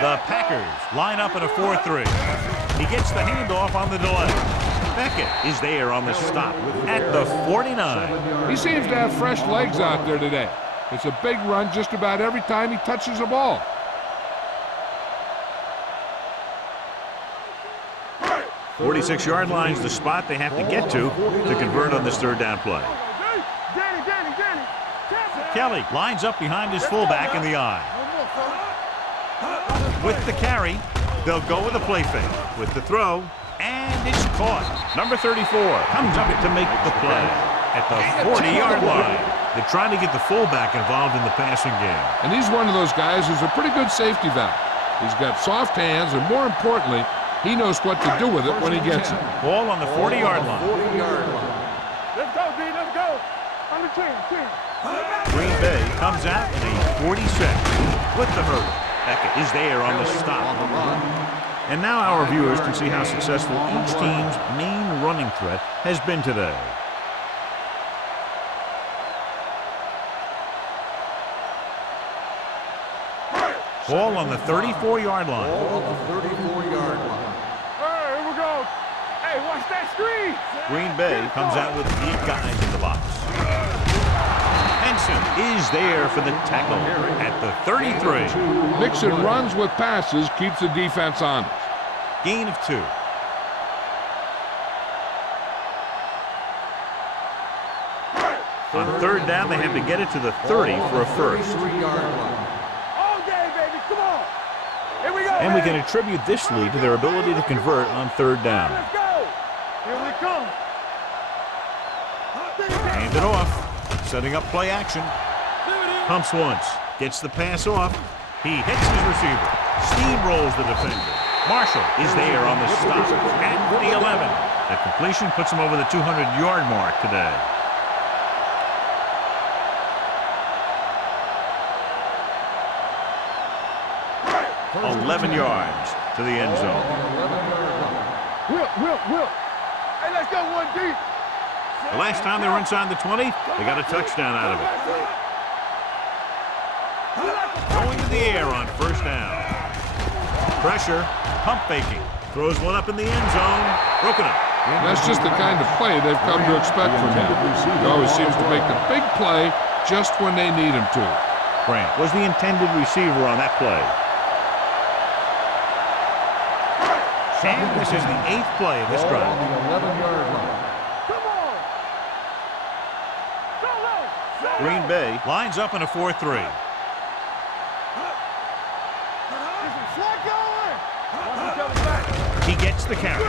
The Packers line up in a 4-3. He gets the handoff on the delay. Beckett is there on the stop at the 49. He seems to have fresh legs out there today. It's a big run just about every time he touches the ball. The 46-yard line is the spot they have to get to convert on this third down play. Danny. Kelly lines up behind his fullback in the eye. With the carry, they'll go with a play fake. With the throw, and it's caught. Number 34 comes up to make the play at the 40-yard line. They're trying to get the fullback involved in the passing game. And he's one of those guys who's a pretty good safety valve. He's got soft hands, and more importantly, he knows what to do with it when he gets it. Ball on the 40-yard line. 40-yard line. Let's go, D. Let's go. On the 10. Green Bay comes out in a 40 set with the hurdle. Beckett is there on the stop. On the run. And now our viewers can see how successful each team's main running threat has been today. Ball on the 34-yard line. Ball on the 34-yard line. Hey, here we go. Hey, watch that screen. Green Bay comes out with 8 guys in the box. Henson is there for the tackle at the 33. Mixon runs with passes, keeps the defense honest. Gain of 2. On 3rd down, they have to get it to the 30 for a first. 33-yard line. All day, baby. Come on. Here we go. And we can attribute this lead to their ability to convert on 3rd down. Let's go. Here we come. Hand it off. Setting up play action. Pumps once. Gets the pass off. He hits his receiver. Steamrolls the defender. Marshall is there on the stop at the 11. That completion puts him over the 200-yard mark today. First 11 yards to the end zone. 11-yard line. Will. Hey, let's go, 1D. The last time they were inside the 20, they got a touchdown out of it. Going to the air on 1st down. Pressure, pump faking. Throws one up in the end zone. Broken up. That's just the kind of play they've come to expect from him. He always seems to make the big play just when they need him to. Grant was the intended receiver on that play. And this is the 8th play of this Ball drive. on the 11-yard line. Come on. Solo. Green Bay lines up in a 4-3. He gets the carry.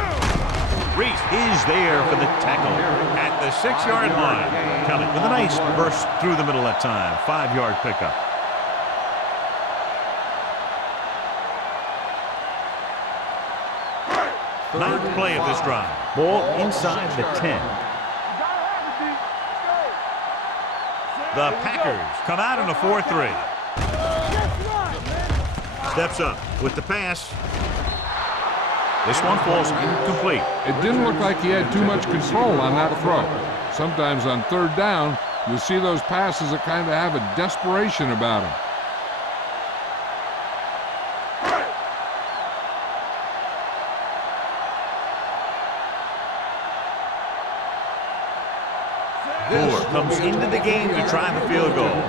Reese is there for the tackle at the 6-yard line. Kelly with a nice burst through the middle that time. 5-yard pickup. Ninth play of this drive. Ball inside the 10. The Packers come out in a 4-3. Steps up with the pass. This one falls incomplete. It didn't look like he had too much control on that throw. Sometimes on 3rd down, you see those passes that kind of have a desperation about them. Moore comes into the game to try the field goal.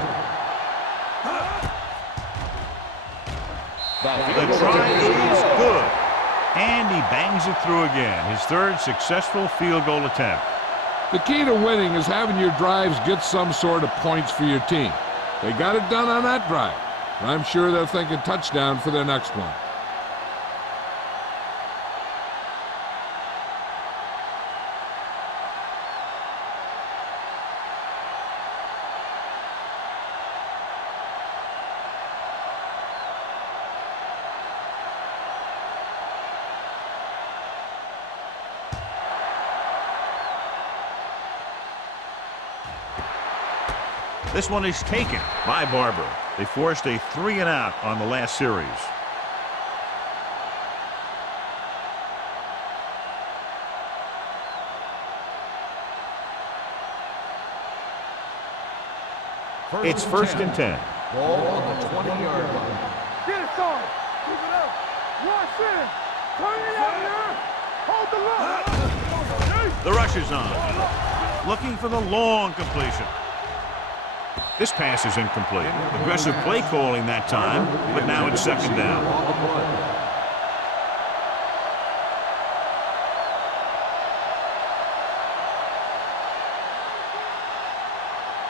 The try is good. And he bangs it through again. His 3rd successful field goal attempt. The key to winning is having your drives get some sort of points for your team. They got it done on that drive. And I'm sure they're thinking touchdown for their next one. This one is taken by Barber. They forced a 3-and-out on the last series. It's 1st and 10. Ball on the 20-yard line. Get it started. Keep it up. Watch it. Turn it out here. Hold the look. The rush is on. Looking for the long completion. This pass is incomplete. Aggressive play calling that time, but now it's 2nd down. On the play.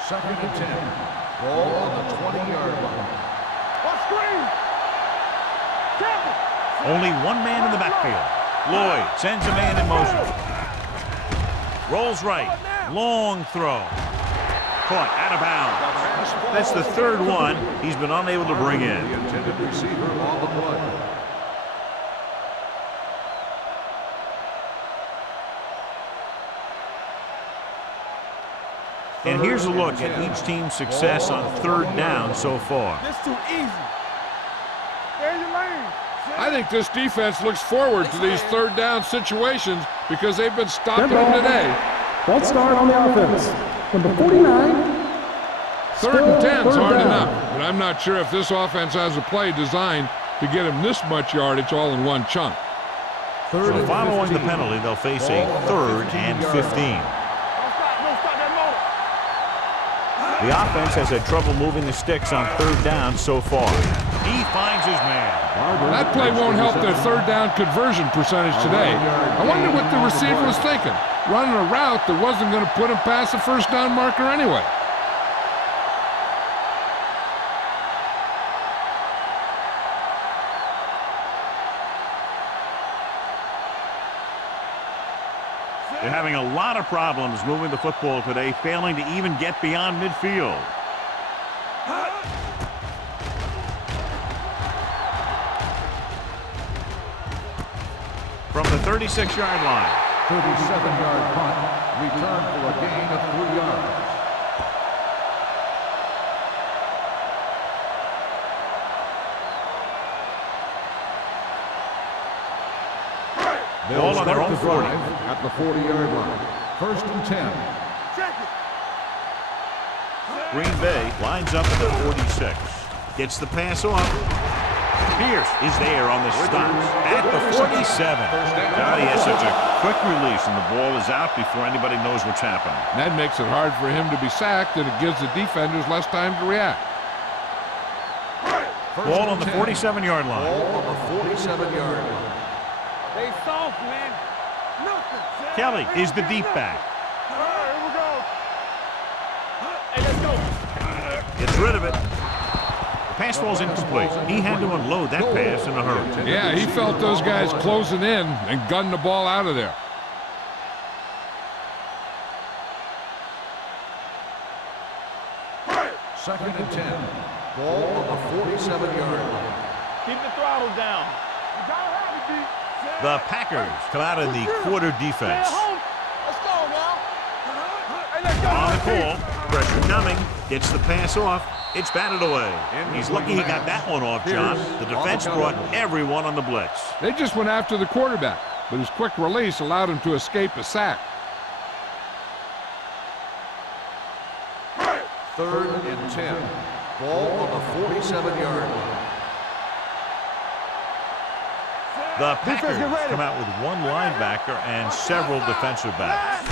Second and 10. Ball on the 20-yard line. What screen? Tackle. Only one man in the backfield. Lloyd sends a man in motion. Rolls right. Long throw. Caught out of bounds. That's the third one he's been unable to bring in. The intended receiver on the play. And here's a look at each team's success on third down so far. This too easy. There's your lane. I think this defense looks forward to these third down situations because they've been stopping them today. False start on the offense. Number 49. Third and 10's hard enough, but I'm not sure if this offense has a play designed to get him this much yardage all in one chunk. So following the penalty, they'll face a 3rd and 15. Don't stop that motor. The offense has had trouble moving the sticks on third down so far. He finds his man. That play won't help their third down conversion percentage today. I wonder what the receiver was thinking, running a route that wasn't going to put him past the first down marker anyway. They're having a lot of problems moving the football today, failing to even get beyond midfield. From the 36-yard line. 37-yard punt. Return for a gain of 3 yards. Ball on their own 40. At the 40-yard line. 1st and 10. Check it. Green Bay lines up at the 46. Gets the pass off. Pierce is there on the stop at the 47. God, he has such a quick release, and the ball is out before anybody knows what's happening. That makes it hard for him to be sacked, and it gives the defenders less time to react. Ball on the 47-yard line. Ball on the 47-yard line. They soft, man. Nothing. Kelly is the deep back. All right, here we go. Hey, let's go. Gets rid of it. The pass ball's incomplete. He had to unload that pass in a hurry. Yeah, he felt those guys closing in and gunned the ball out of there. Second and 10. Ball on the 47-yard line. Keep the throttle down. You gotta have it, D. The Packers come out in the quarter defense. Let's go now. Hey, let's go. On the call, pressure coming, gets the pass off, it's batted away. He's lucky he got that one off, John. The defense brought everyone on the blitz. They just went after the quarterback, but his quick release allowed him to escape a sack. 3rd and 10. Ball on the 47-yard line. The Packers come out with one linebacker and several defensive backs.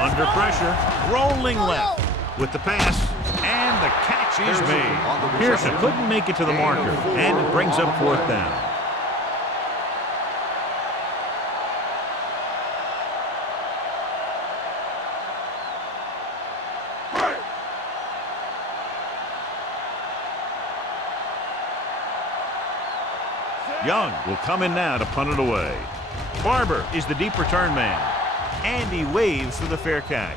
Under pressure, rolling left with the pass, and the catch is made. Pearson couldn't make it to the marker, and it brings up 4th down. Young will come in now to punt it away. Barber is the deep return man, and he waves for the fair catch.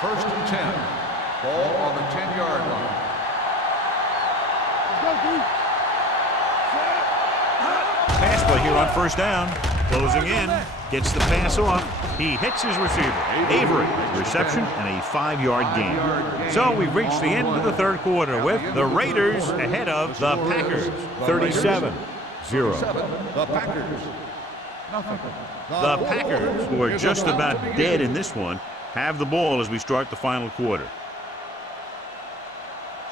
First and 10. Ball on the 10-yard line. Let's go, D. Pass play here on 1st down. Closing in. Gets the pass off. He hits his receiver. Avery. Reception and a 5-yard gain. So we've reached the end of the 3rd quarter with the Raiders ahead of the Packers. 37-0. The Packers. Nothing. The Packers, who are just about dead in this one, have the ball as we start the final quarter.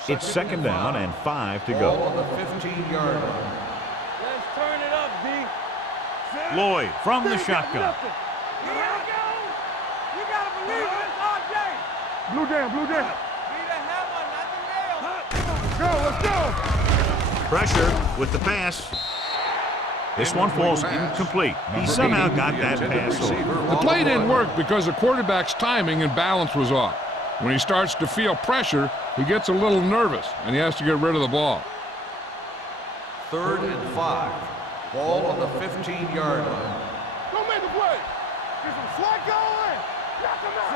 It's 2nd down and 5 to Ball go. on the 15-yard line. Let's turn it up, D. Lloyd from the shotgun. Here we go. You gotta believe it. It's RJ. Blue down, blue down. Need a hammer, not the nail. Let's go, let's go. Pressure with the pass. This one falls incomplete. He somehow got that pass off. The play didn't work because the quarterback's timing and balance was off. When he starts to feel pressure, he gets a little nervous, and he has to get rid of the ball. 3rd and 5. Ball on the 15-yard line. Go make a play. Get some slack going. Knock him out.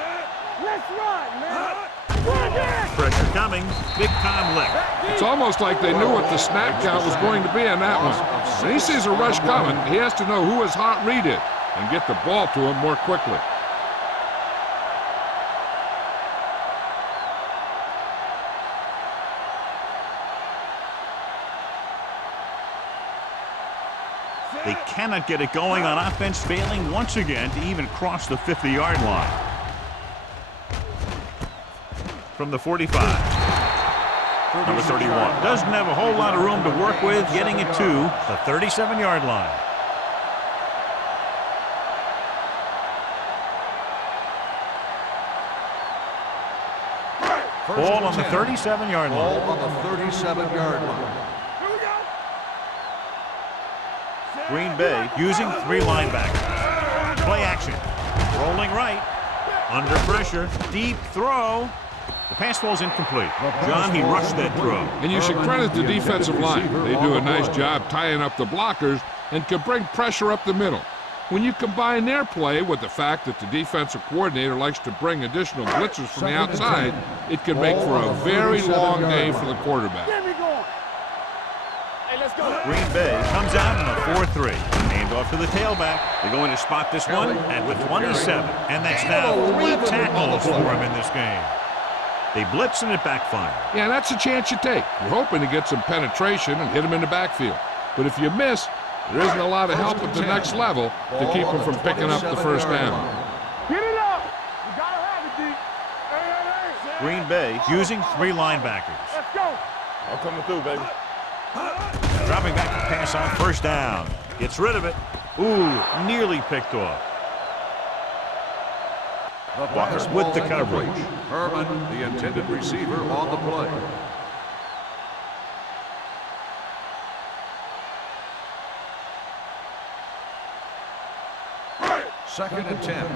Let's run, man. Run again. Pressure coming. Big time lick. It's almost like they knew what the snap count was going to be on that one. When he sees a rush coming, he has to know who his hot read is and get the ball to him more quickly. They cannot get it going on offense, failing once again to even cross the 50-yard line. From the 45. Number 31 doesn't have a whole lot of room to work with, getting it to the 37-yard line. Ball on the 37-yard line. Ball on the 37-yard line. Here we go. Green Bay using 3 linebackers. Play action. Rolling right. Under pressure. Deep throw. The pass falls incomplete. John, he rushed that throw. And you should credit the defensive line. They do a nice job tying up the blockers and can bring pressure up the middle. When you combine their play with the fact that the defensive coordinator likes to bring additional blitzers from the outside, it can make for a very long day for the quarterback. Get me going. Hey, let's go. Green Bay comes out in a 4-3. Hand off to the tailback. They're going to spot this one at with 27. And that's now 3 tackles for him in this game. They blitz and it backfires. Yeah, that's a chance you take. You're hoping to get some penetration and hit him in the backfield. But if you miss, there isn't a lot of help at the next level to keep him from picking up the first down. Get it up. You gotta have it, D. Hey. Green Bay using 3 linebackers. Let's go. I'm coming through, baby. Dropping back to pass on first down. Gets rid of it. Ooh, nearly picked off. Walker's with the coverage. Herman, the intended receiver, on the play. Second and 10.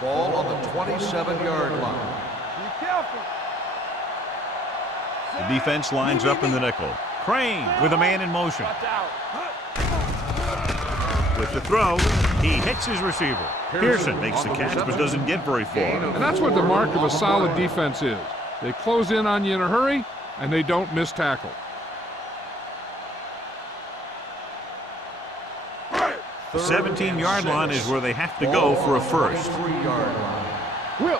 Ball on the 27-yard line. Be careful. The defense lines up in the nickel. Crane with a man in motion. Watch out. With the throw, he hits his receiver. Pearson makes the catch but doesn't get very far. And that's what the mark of a solid defense is. They close in on you in a hurry, and they don't miss tackle. The 17-yard line is where they have to go for a first. Will.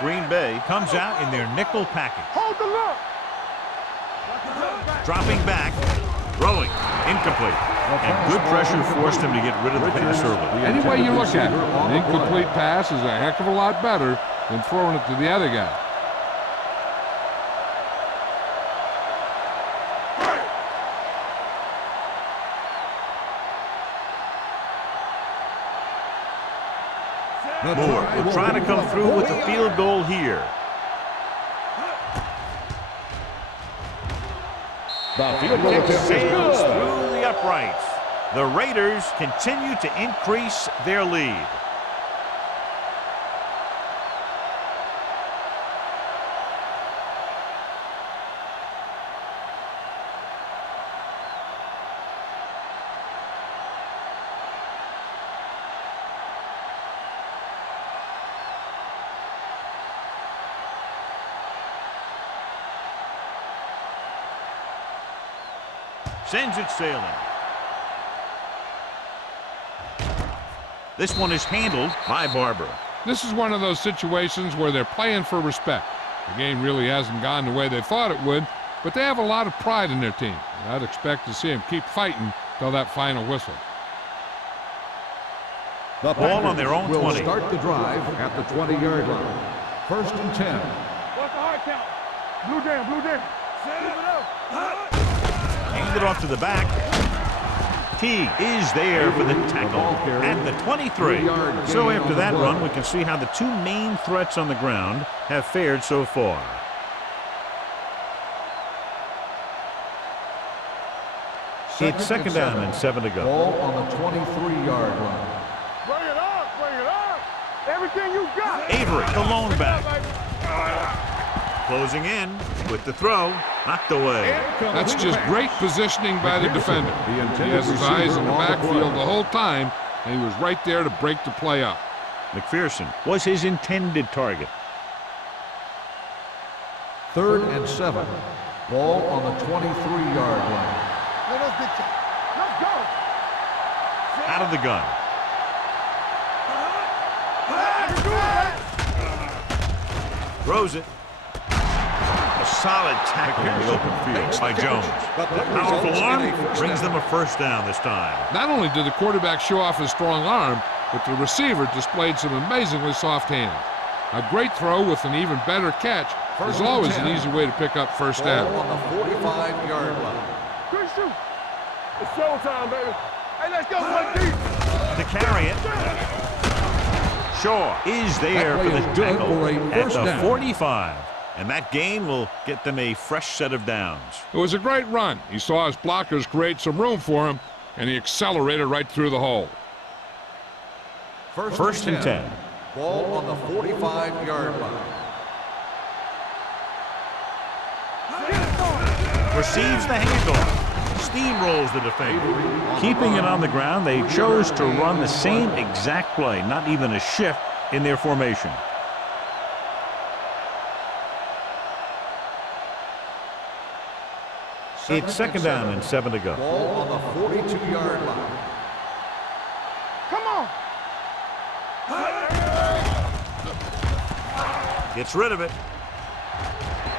Green Bay comes out in their nickel package. Hold the look. Dropping back, throwing, incomplete. And good pressure forced him to get rid of the pass early. Any way you look at it, an incomplete pass is a heck of a lot better than throwing it to the other guy. Moore will try to come through with the field goal here. The field goal Kick attempt is sails good. through the uprights. The Raiders continue to increase their lead. Sends it sailing. This one is handled by Barber. This is one of those situations where they're playing for respect. The game really hasn't gone the way they thought it would, but they have a lot of pride in their team. And I'd expect to see them keep fighting till that final whistle. The Ball on their own will 20. start the drive at the 20-yard line. First and 10. What's the hard count? Blue down. Move it up. Hand it off to the back. T is there for the tackle at the 23. So after that run, we can see how the two main threats on the ground have fared so far. It's second down and 7 to go. Ball on the 23-yard line. Bring it up, bring it up. Everything you got. Avery, the lone back. Closing in with the throw, knocked away. That's just great positioning by the defender. He has his eyes in the backfield the whole time, and he was right there to break the play up. McPherson was his intended target. 3rd and 7. Ball on the 23-yard line. Let's go. Out of the gun. Throws it. A solid tackle in the open field by Jones. The powerful arm brings them a first down this time. Not only did the quarterback show off his strong arm, but the receiver displayed some amazingly soft hands. A great throw with an even better catch is always an easy way to pick up first down. Ball on the 45-yard line. Good shoot. It's showtime, baby. Hey, let's go one deep. To carry it. Shaw is there for the tackle at the 45. And that gain will get them a fresh set of downs. It was a great run. He saw his blockers create some room for him, and he accelerated right through the hole. First and 10. Ball on the 45-yard line. Receives the handoff. Steamrolls the defender. Keeping it on the ground, they chose to run the same exact play, not even a shift in their formation. It's second down and 7 to go. Ball on the 42-yard line. Come on. Gets rid of it.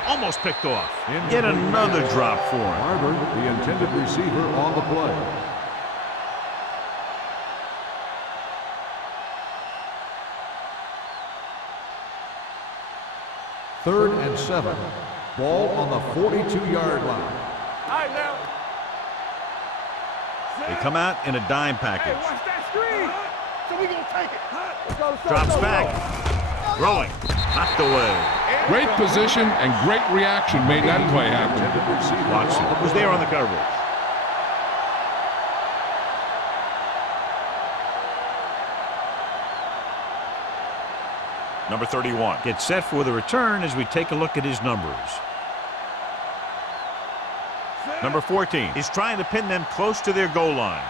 Almost picked off. Yet another drop for him. Barber, the intended receiver, on the play. Third and 7. Ball on the 42-yard line. All right, now. They come out in a dime Hey, package. watch that screen. So we gonna take it. Let's go, let's go, Drops let's go. back. Throwing. Knocked away. Great position and great reaction made that play happen. Watson was there on the coverage. Number 31 gets set for the return as we take a look at his numbers. Number 14 is trying to pin them close to their goal line.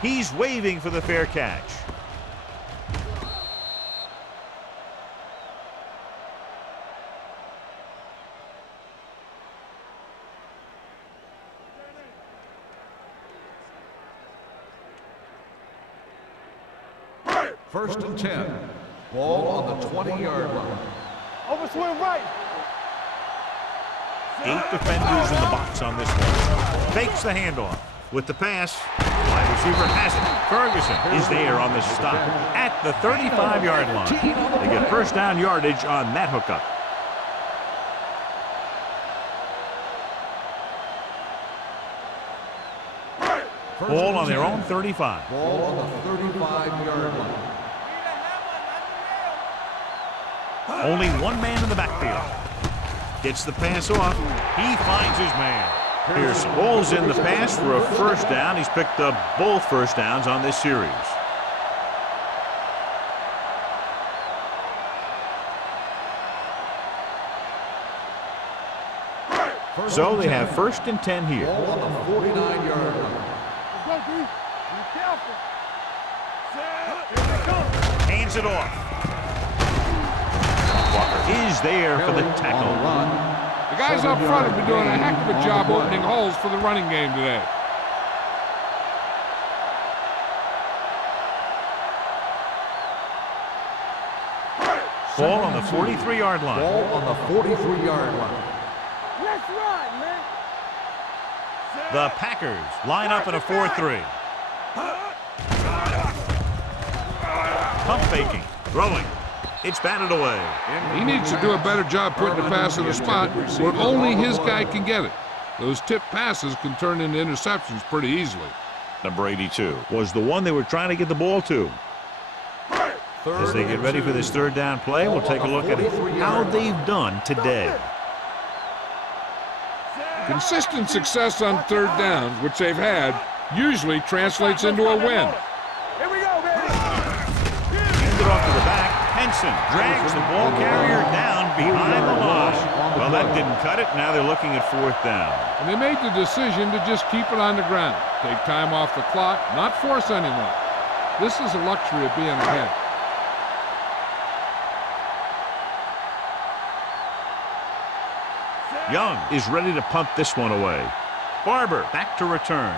He's waving for the fair catch. First and 10. Ball on the 20-yard line. Overswing right. 8 defenders in the box on this one. Fakes the handoff. With the pass, wide receiver has it. Ferguson is there on the stop at the 35-yard line. They get first down yardage on that hookup. Ball on their own 35. Ball on the 35-yard line. Only one man in the backfield. Gets the pass off. He finds his man. Pearson bowls in the pass for a first down. He's picked up both first downs on this series. So they have first and 10 here. Ball on the 49-yard line. Let's go, D. Be careful. Here they come. Hands it off. Walker is there for the tackle. The guys up front have been doing a heck of a job opening holes for the running game today. Ball on the 43-yard line. Ball on the 43-yard line. Let's run, man. The Packers line up in a 4-3. Pump faking. Throwing. It's batted away. He needs to do a better job putting the pass in a spot where only his guy can get it. Those tip passes can turn into interceptions pretty easily. Number 82. Was the one they were trying to get the ball to. As they get ready for this third down play, we'll take a look at how they've done today. Consistent success on third downs, which they've had, usually translates into a win. Here we go, baby. Handed off to the back. Henson drags the ball carrier down behind the line. Well, that didn't cut it. Now they're looking at fourth down. And they made the decision to just keep it on the ground. Take time off the clock, not force anyone. This is the luxury of being ahead. Young is ready to punt this one away. Barber back to return.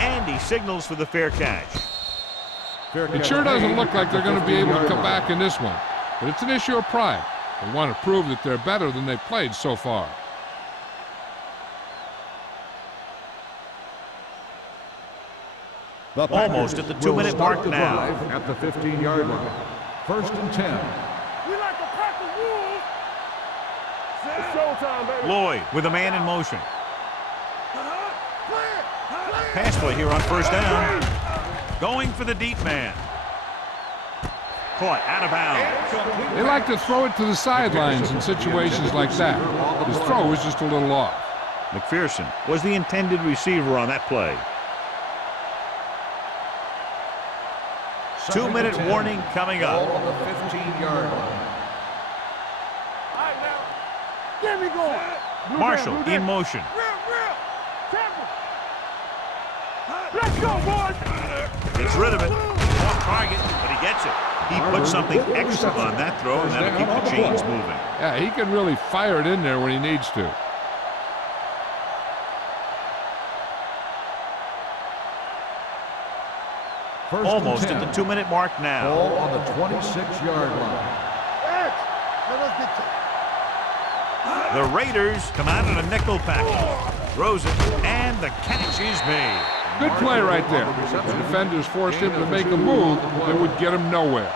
And he signals for the fair catch. It sure doesn't look like they're going to be able to come back in this one, but it's an issue of pride. They want to prove that they're better than they've played so far. Almost at the 2-minute mark now. At the 15-yard line. First and 10. We like to crack the rules. It's showtime, baby. Lloyd with a man in motion. Pass play here on first down. Going for the deep man. Caught out of bounds. They like to throw it to the sidelines in situations like that. His throw was just a little off. McPherson was the intended receiver on that play. 2-minute warning coming up. On the 15-yard line. All right, now. Get me going. Blue Marshall down, blue in down. motion. Real. Temple. Let's go, boys. Gets rid of it. Off target, but he gets it. He put something extra on that throw, and that'll keep the chains moving. Yeah, he can really fire it in there when he needs to. First Almost and at 10. the 2-minute mark now. Ball on the 26-yard line. The Raiders come out in a nickel package. Throws it, and the catch is made. Good play right there. The defenders forced him to make a move that would get him nowhere.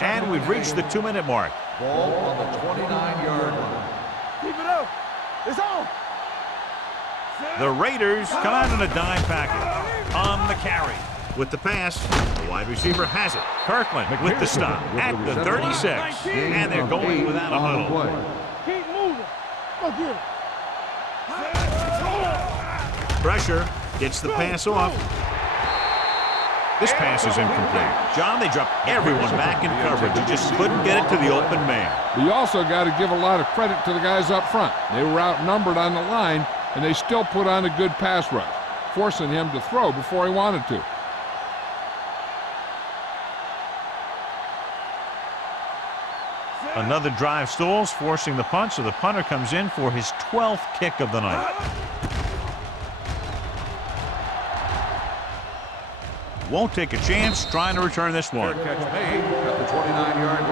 And we've reached the 2-minute mark. Ball on the 29-yard line. Keep it up. It's on. The Raiders come out in a dime package on the carry. With the pass, the wide receiver has it. Kirkland with the stop at the 36. And they're going without a huddle. Keep moving. Go get it. Pressure gets the pass off. This pass is incomplete. John, they dropped everyone back in coverage. You just couldn't get it to the open man. But you also got to give a lot of credit to the guys up front. They were outnumbered on the line, and they still put on a good pass rush, forcing him to throw before he wanted to. Another drive stalls, forcing the punt, so the punter comes in for his 12th kick of the night. Won't take a chance trying to return this one. Fair catch made at the 29-yard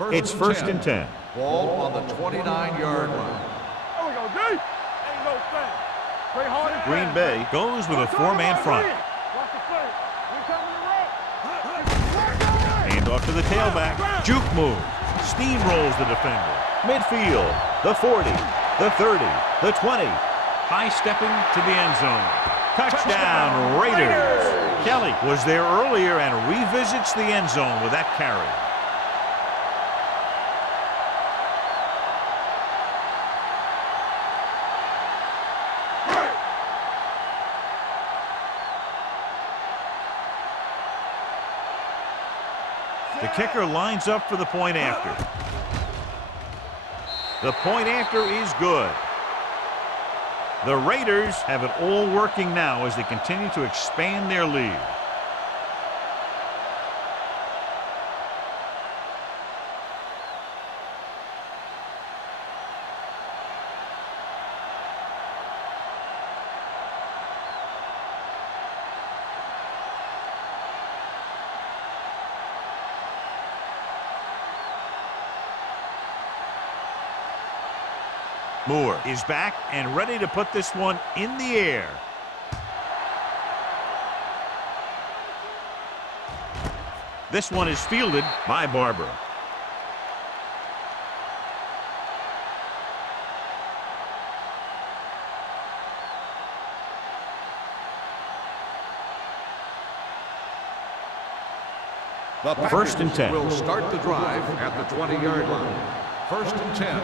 line. It's first and 10. Ball on the 29-yard line. There we go, D. Ain't no thing. Play hard and Green fast. Bay goes with a 4-man front. Watch the play. We coming to roll. Hand off to the tailback. Juke move. Steamrolls the defender. Midfield. The 40. The 30. The 20. High stepping to the end zone. Touchdown, Raiders. Kelly was there earlier and revisits the end zone with that carry. The kicker lines up for the point after. The point after is good. The Raiders have it all working now as they continue to expand their lead. Moore is back and ready to put this one in the air. This one is fielded by Barber. The First and 10. will start the drive at the 20-yard line. First and 10.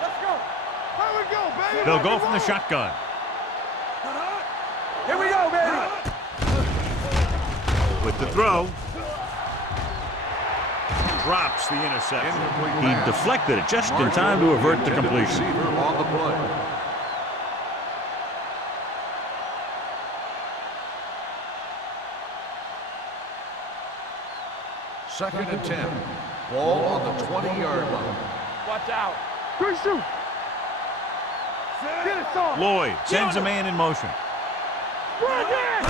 Let's go. Here we go, baby. They'll go from the shotgun. Here we go, baby. With the throw. Drops the interception. He deflected it just in time to avert the completion. Receiver on the play. Second and 10. Ball on the 20-yard line. Watch out. Quick shoot. Get it, son. Lloyd sends a man in motion. Run again.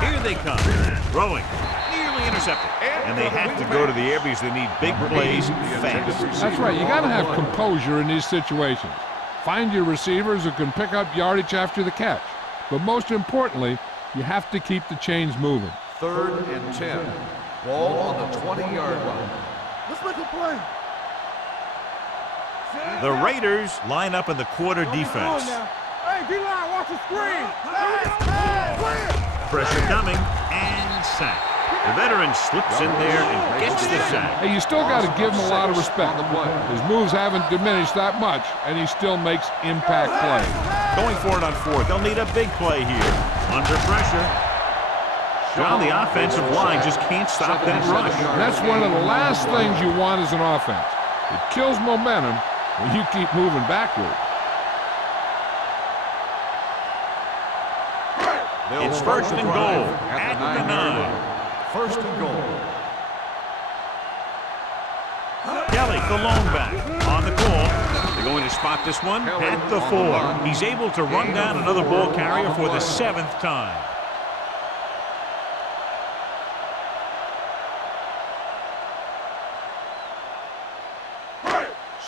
Here they come. Throwing. Nearly intercepted. And they have to go to the air because they need big plays fast. That's right. You got to have composure in these situations. Find your receivers who can pick up yardage after the catch. But most importantly, you have to keep the chains moving. Third and 10. Ball on the 20-yard line. Let's make a play. The Raiders line up in the quarter defense. Hey, D-line, watch the screen. Hey. Pressure coming and sack. The veteran slips in there and gets the sack. Hey, you still got to give him a lot of respect. His moves haven't diminished that much, and he still makes impact plays. Going for it on fourth. They'll need a big play here. Under pressure. John, the offensive line just can't stop that rush. That's one of the last things you want as an offense. It kills momentum when you keep moving backward. It's first and goal at the 9. First and goal. Kelly, the lone back, on the call. They're going to spot this one at the 4. He's able to run down another ball carrier for the 7th time.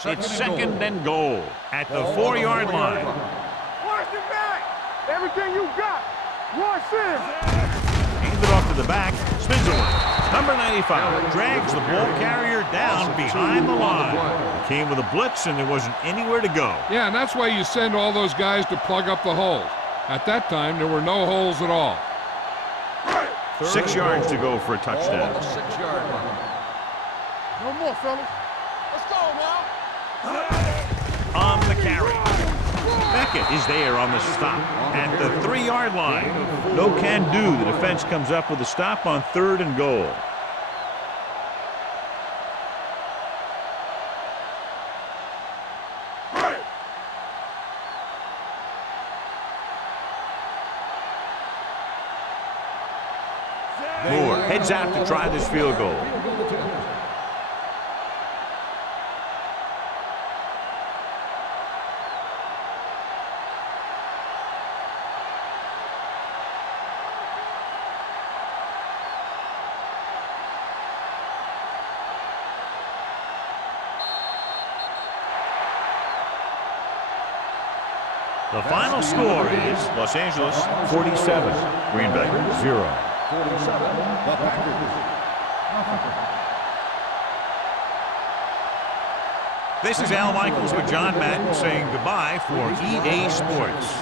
It's second and goal at the 4-yard line. Watch it back. Everything you got. Rush in. Hands it off to the back. Spins away. Number 95 drags the ball carrier down behind the line. He came with a blitz and there wasn't anywhere to go. Yeah, and that's why you send all those guys to plug up the holes. At that time, there were no holes at all. 6 yards to go for a touchdown. On the 6-yard line. No more, fellas. Let's go now. On the carry. Beckett is there on the stop at the 3-yard line. No can do. The defense comes up with a stop on 3rd and goal. Moore heads out to try this field goal. The final score is Los Angeles 47, Green Bay 0. 47, the Packers. This is Al Michaels with John Madden saying goodbye for EA Sports.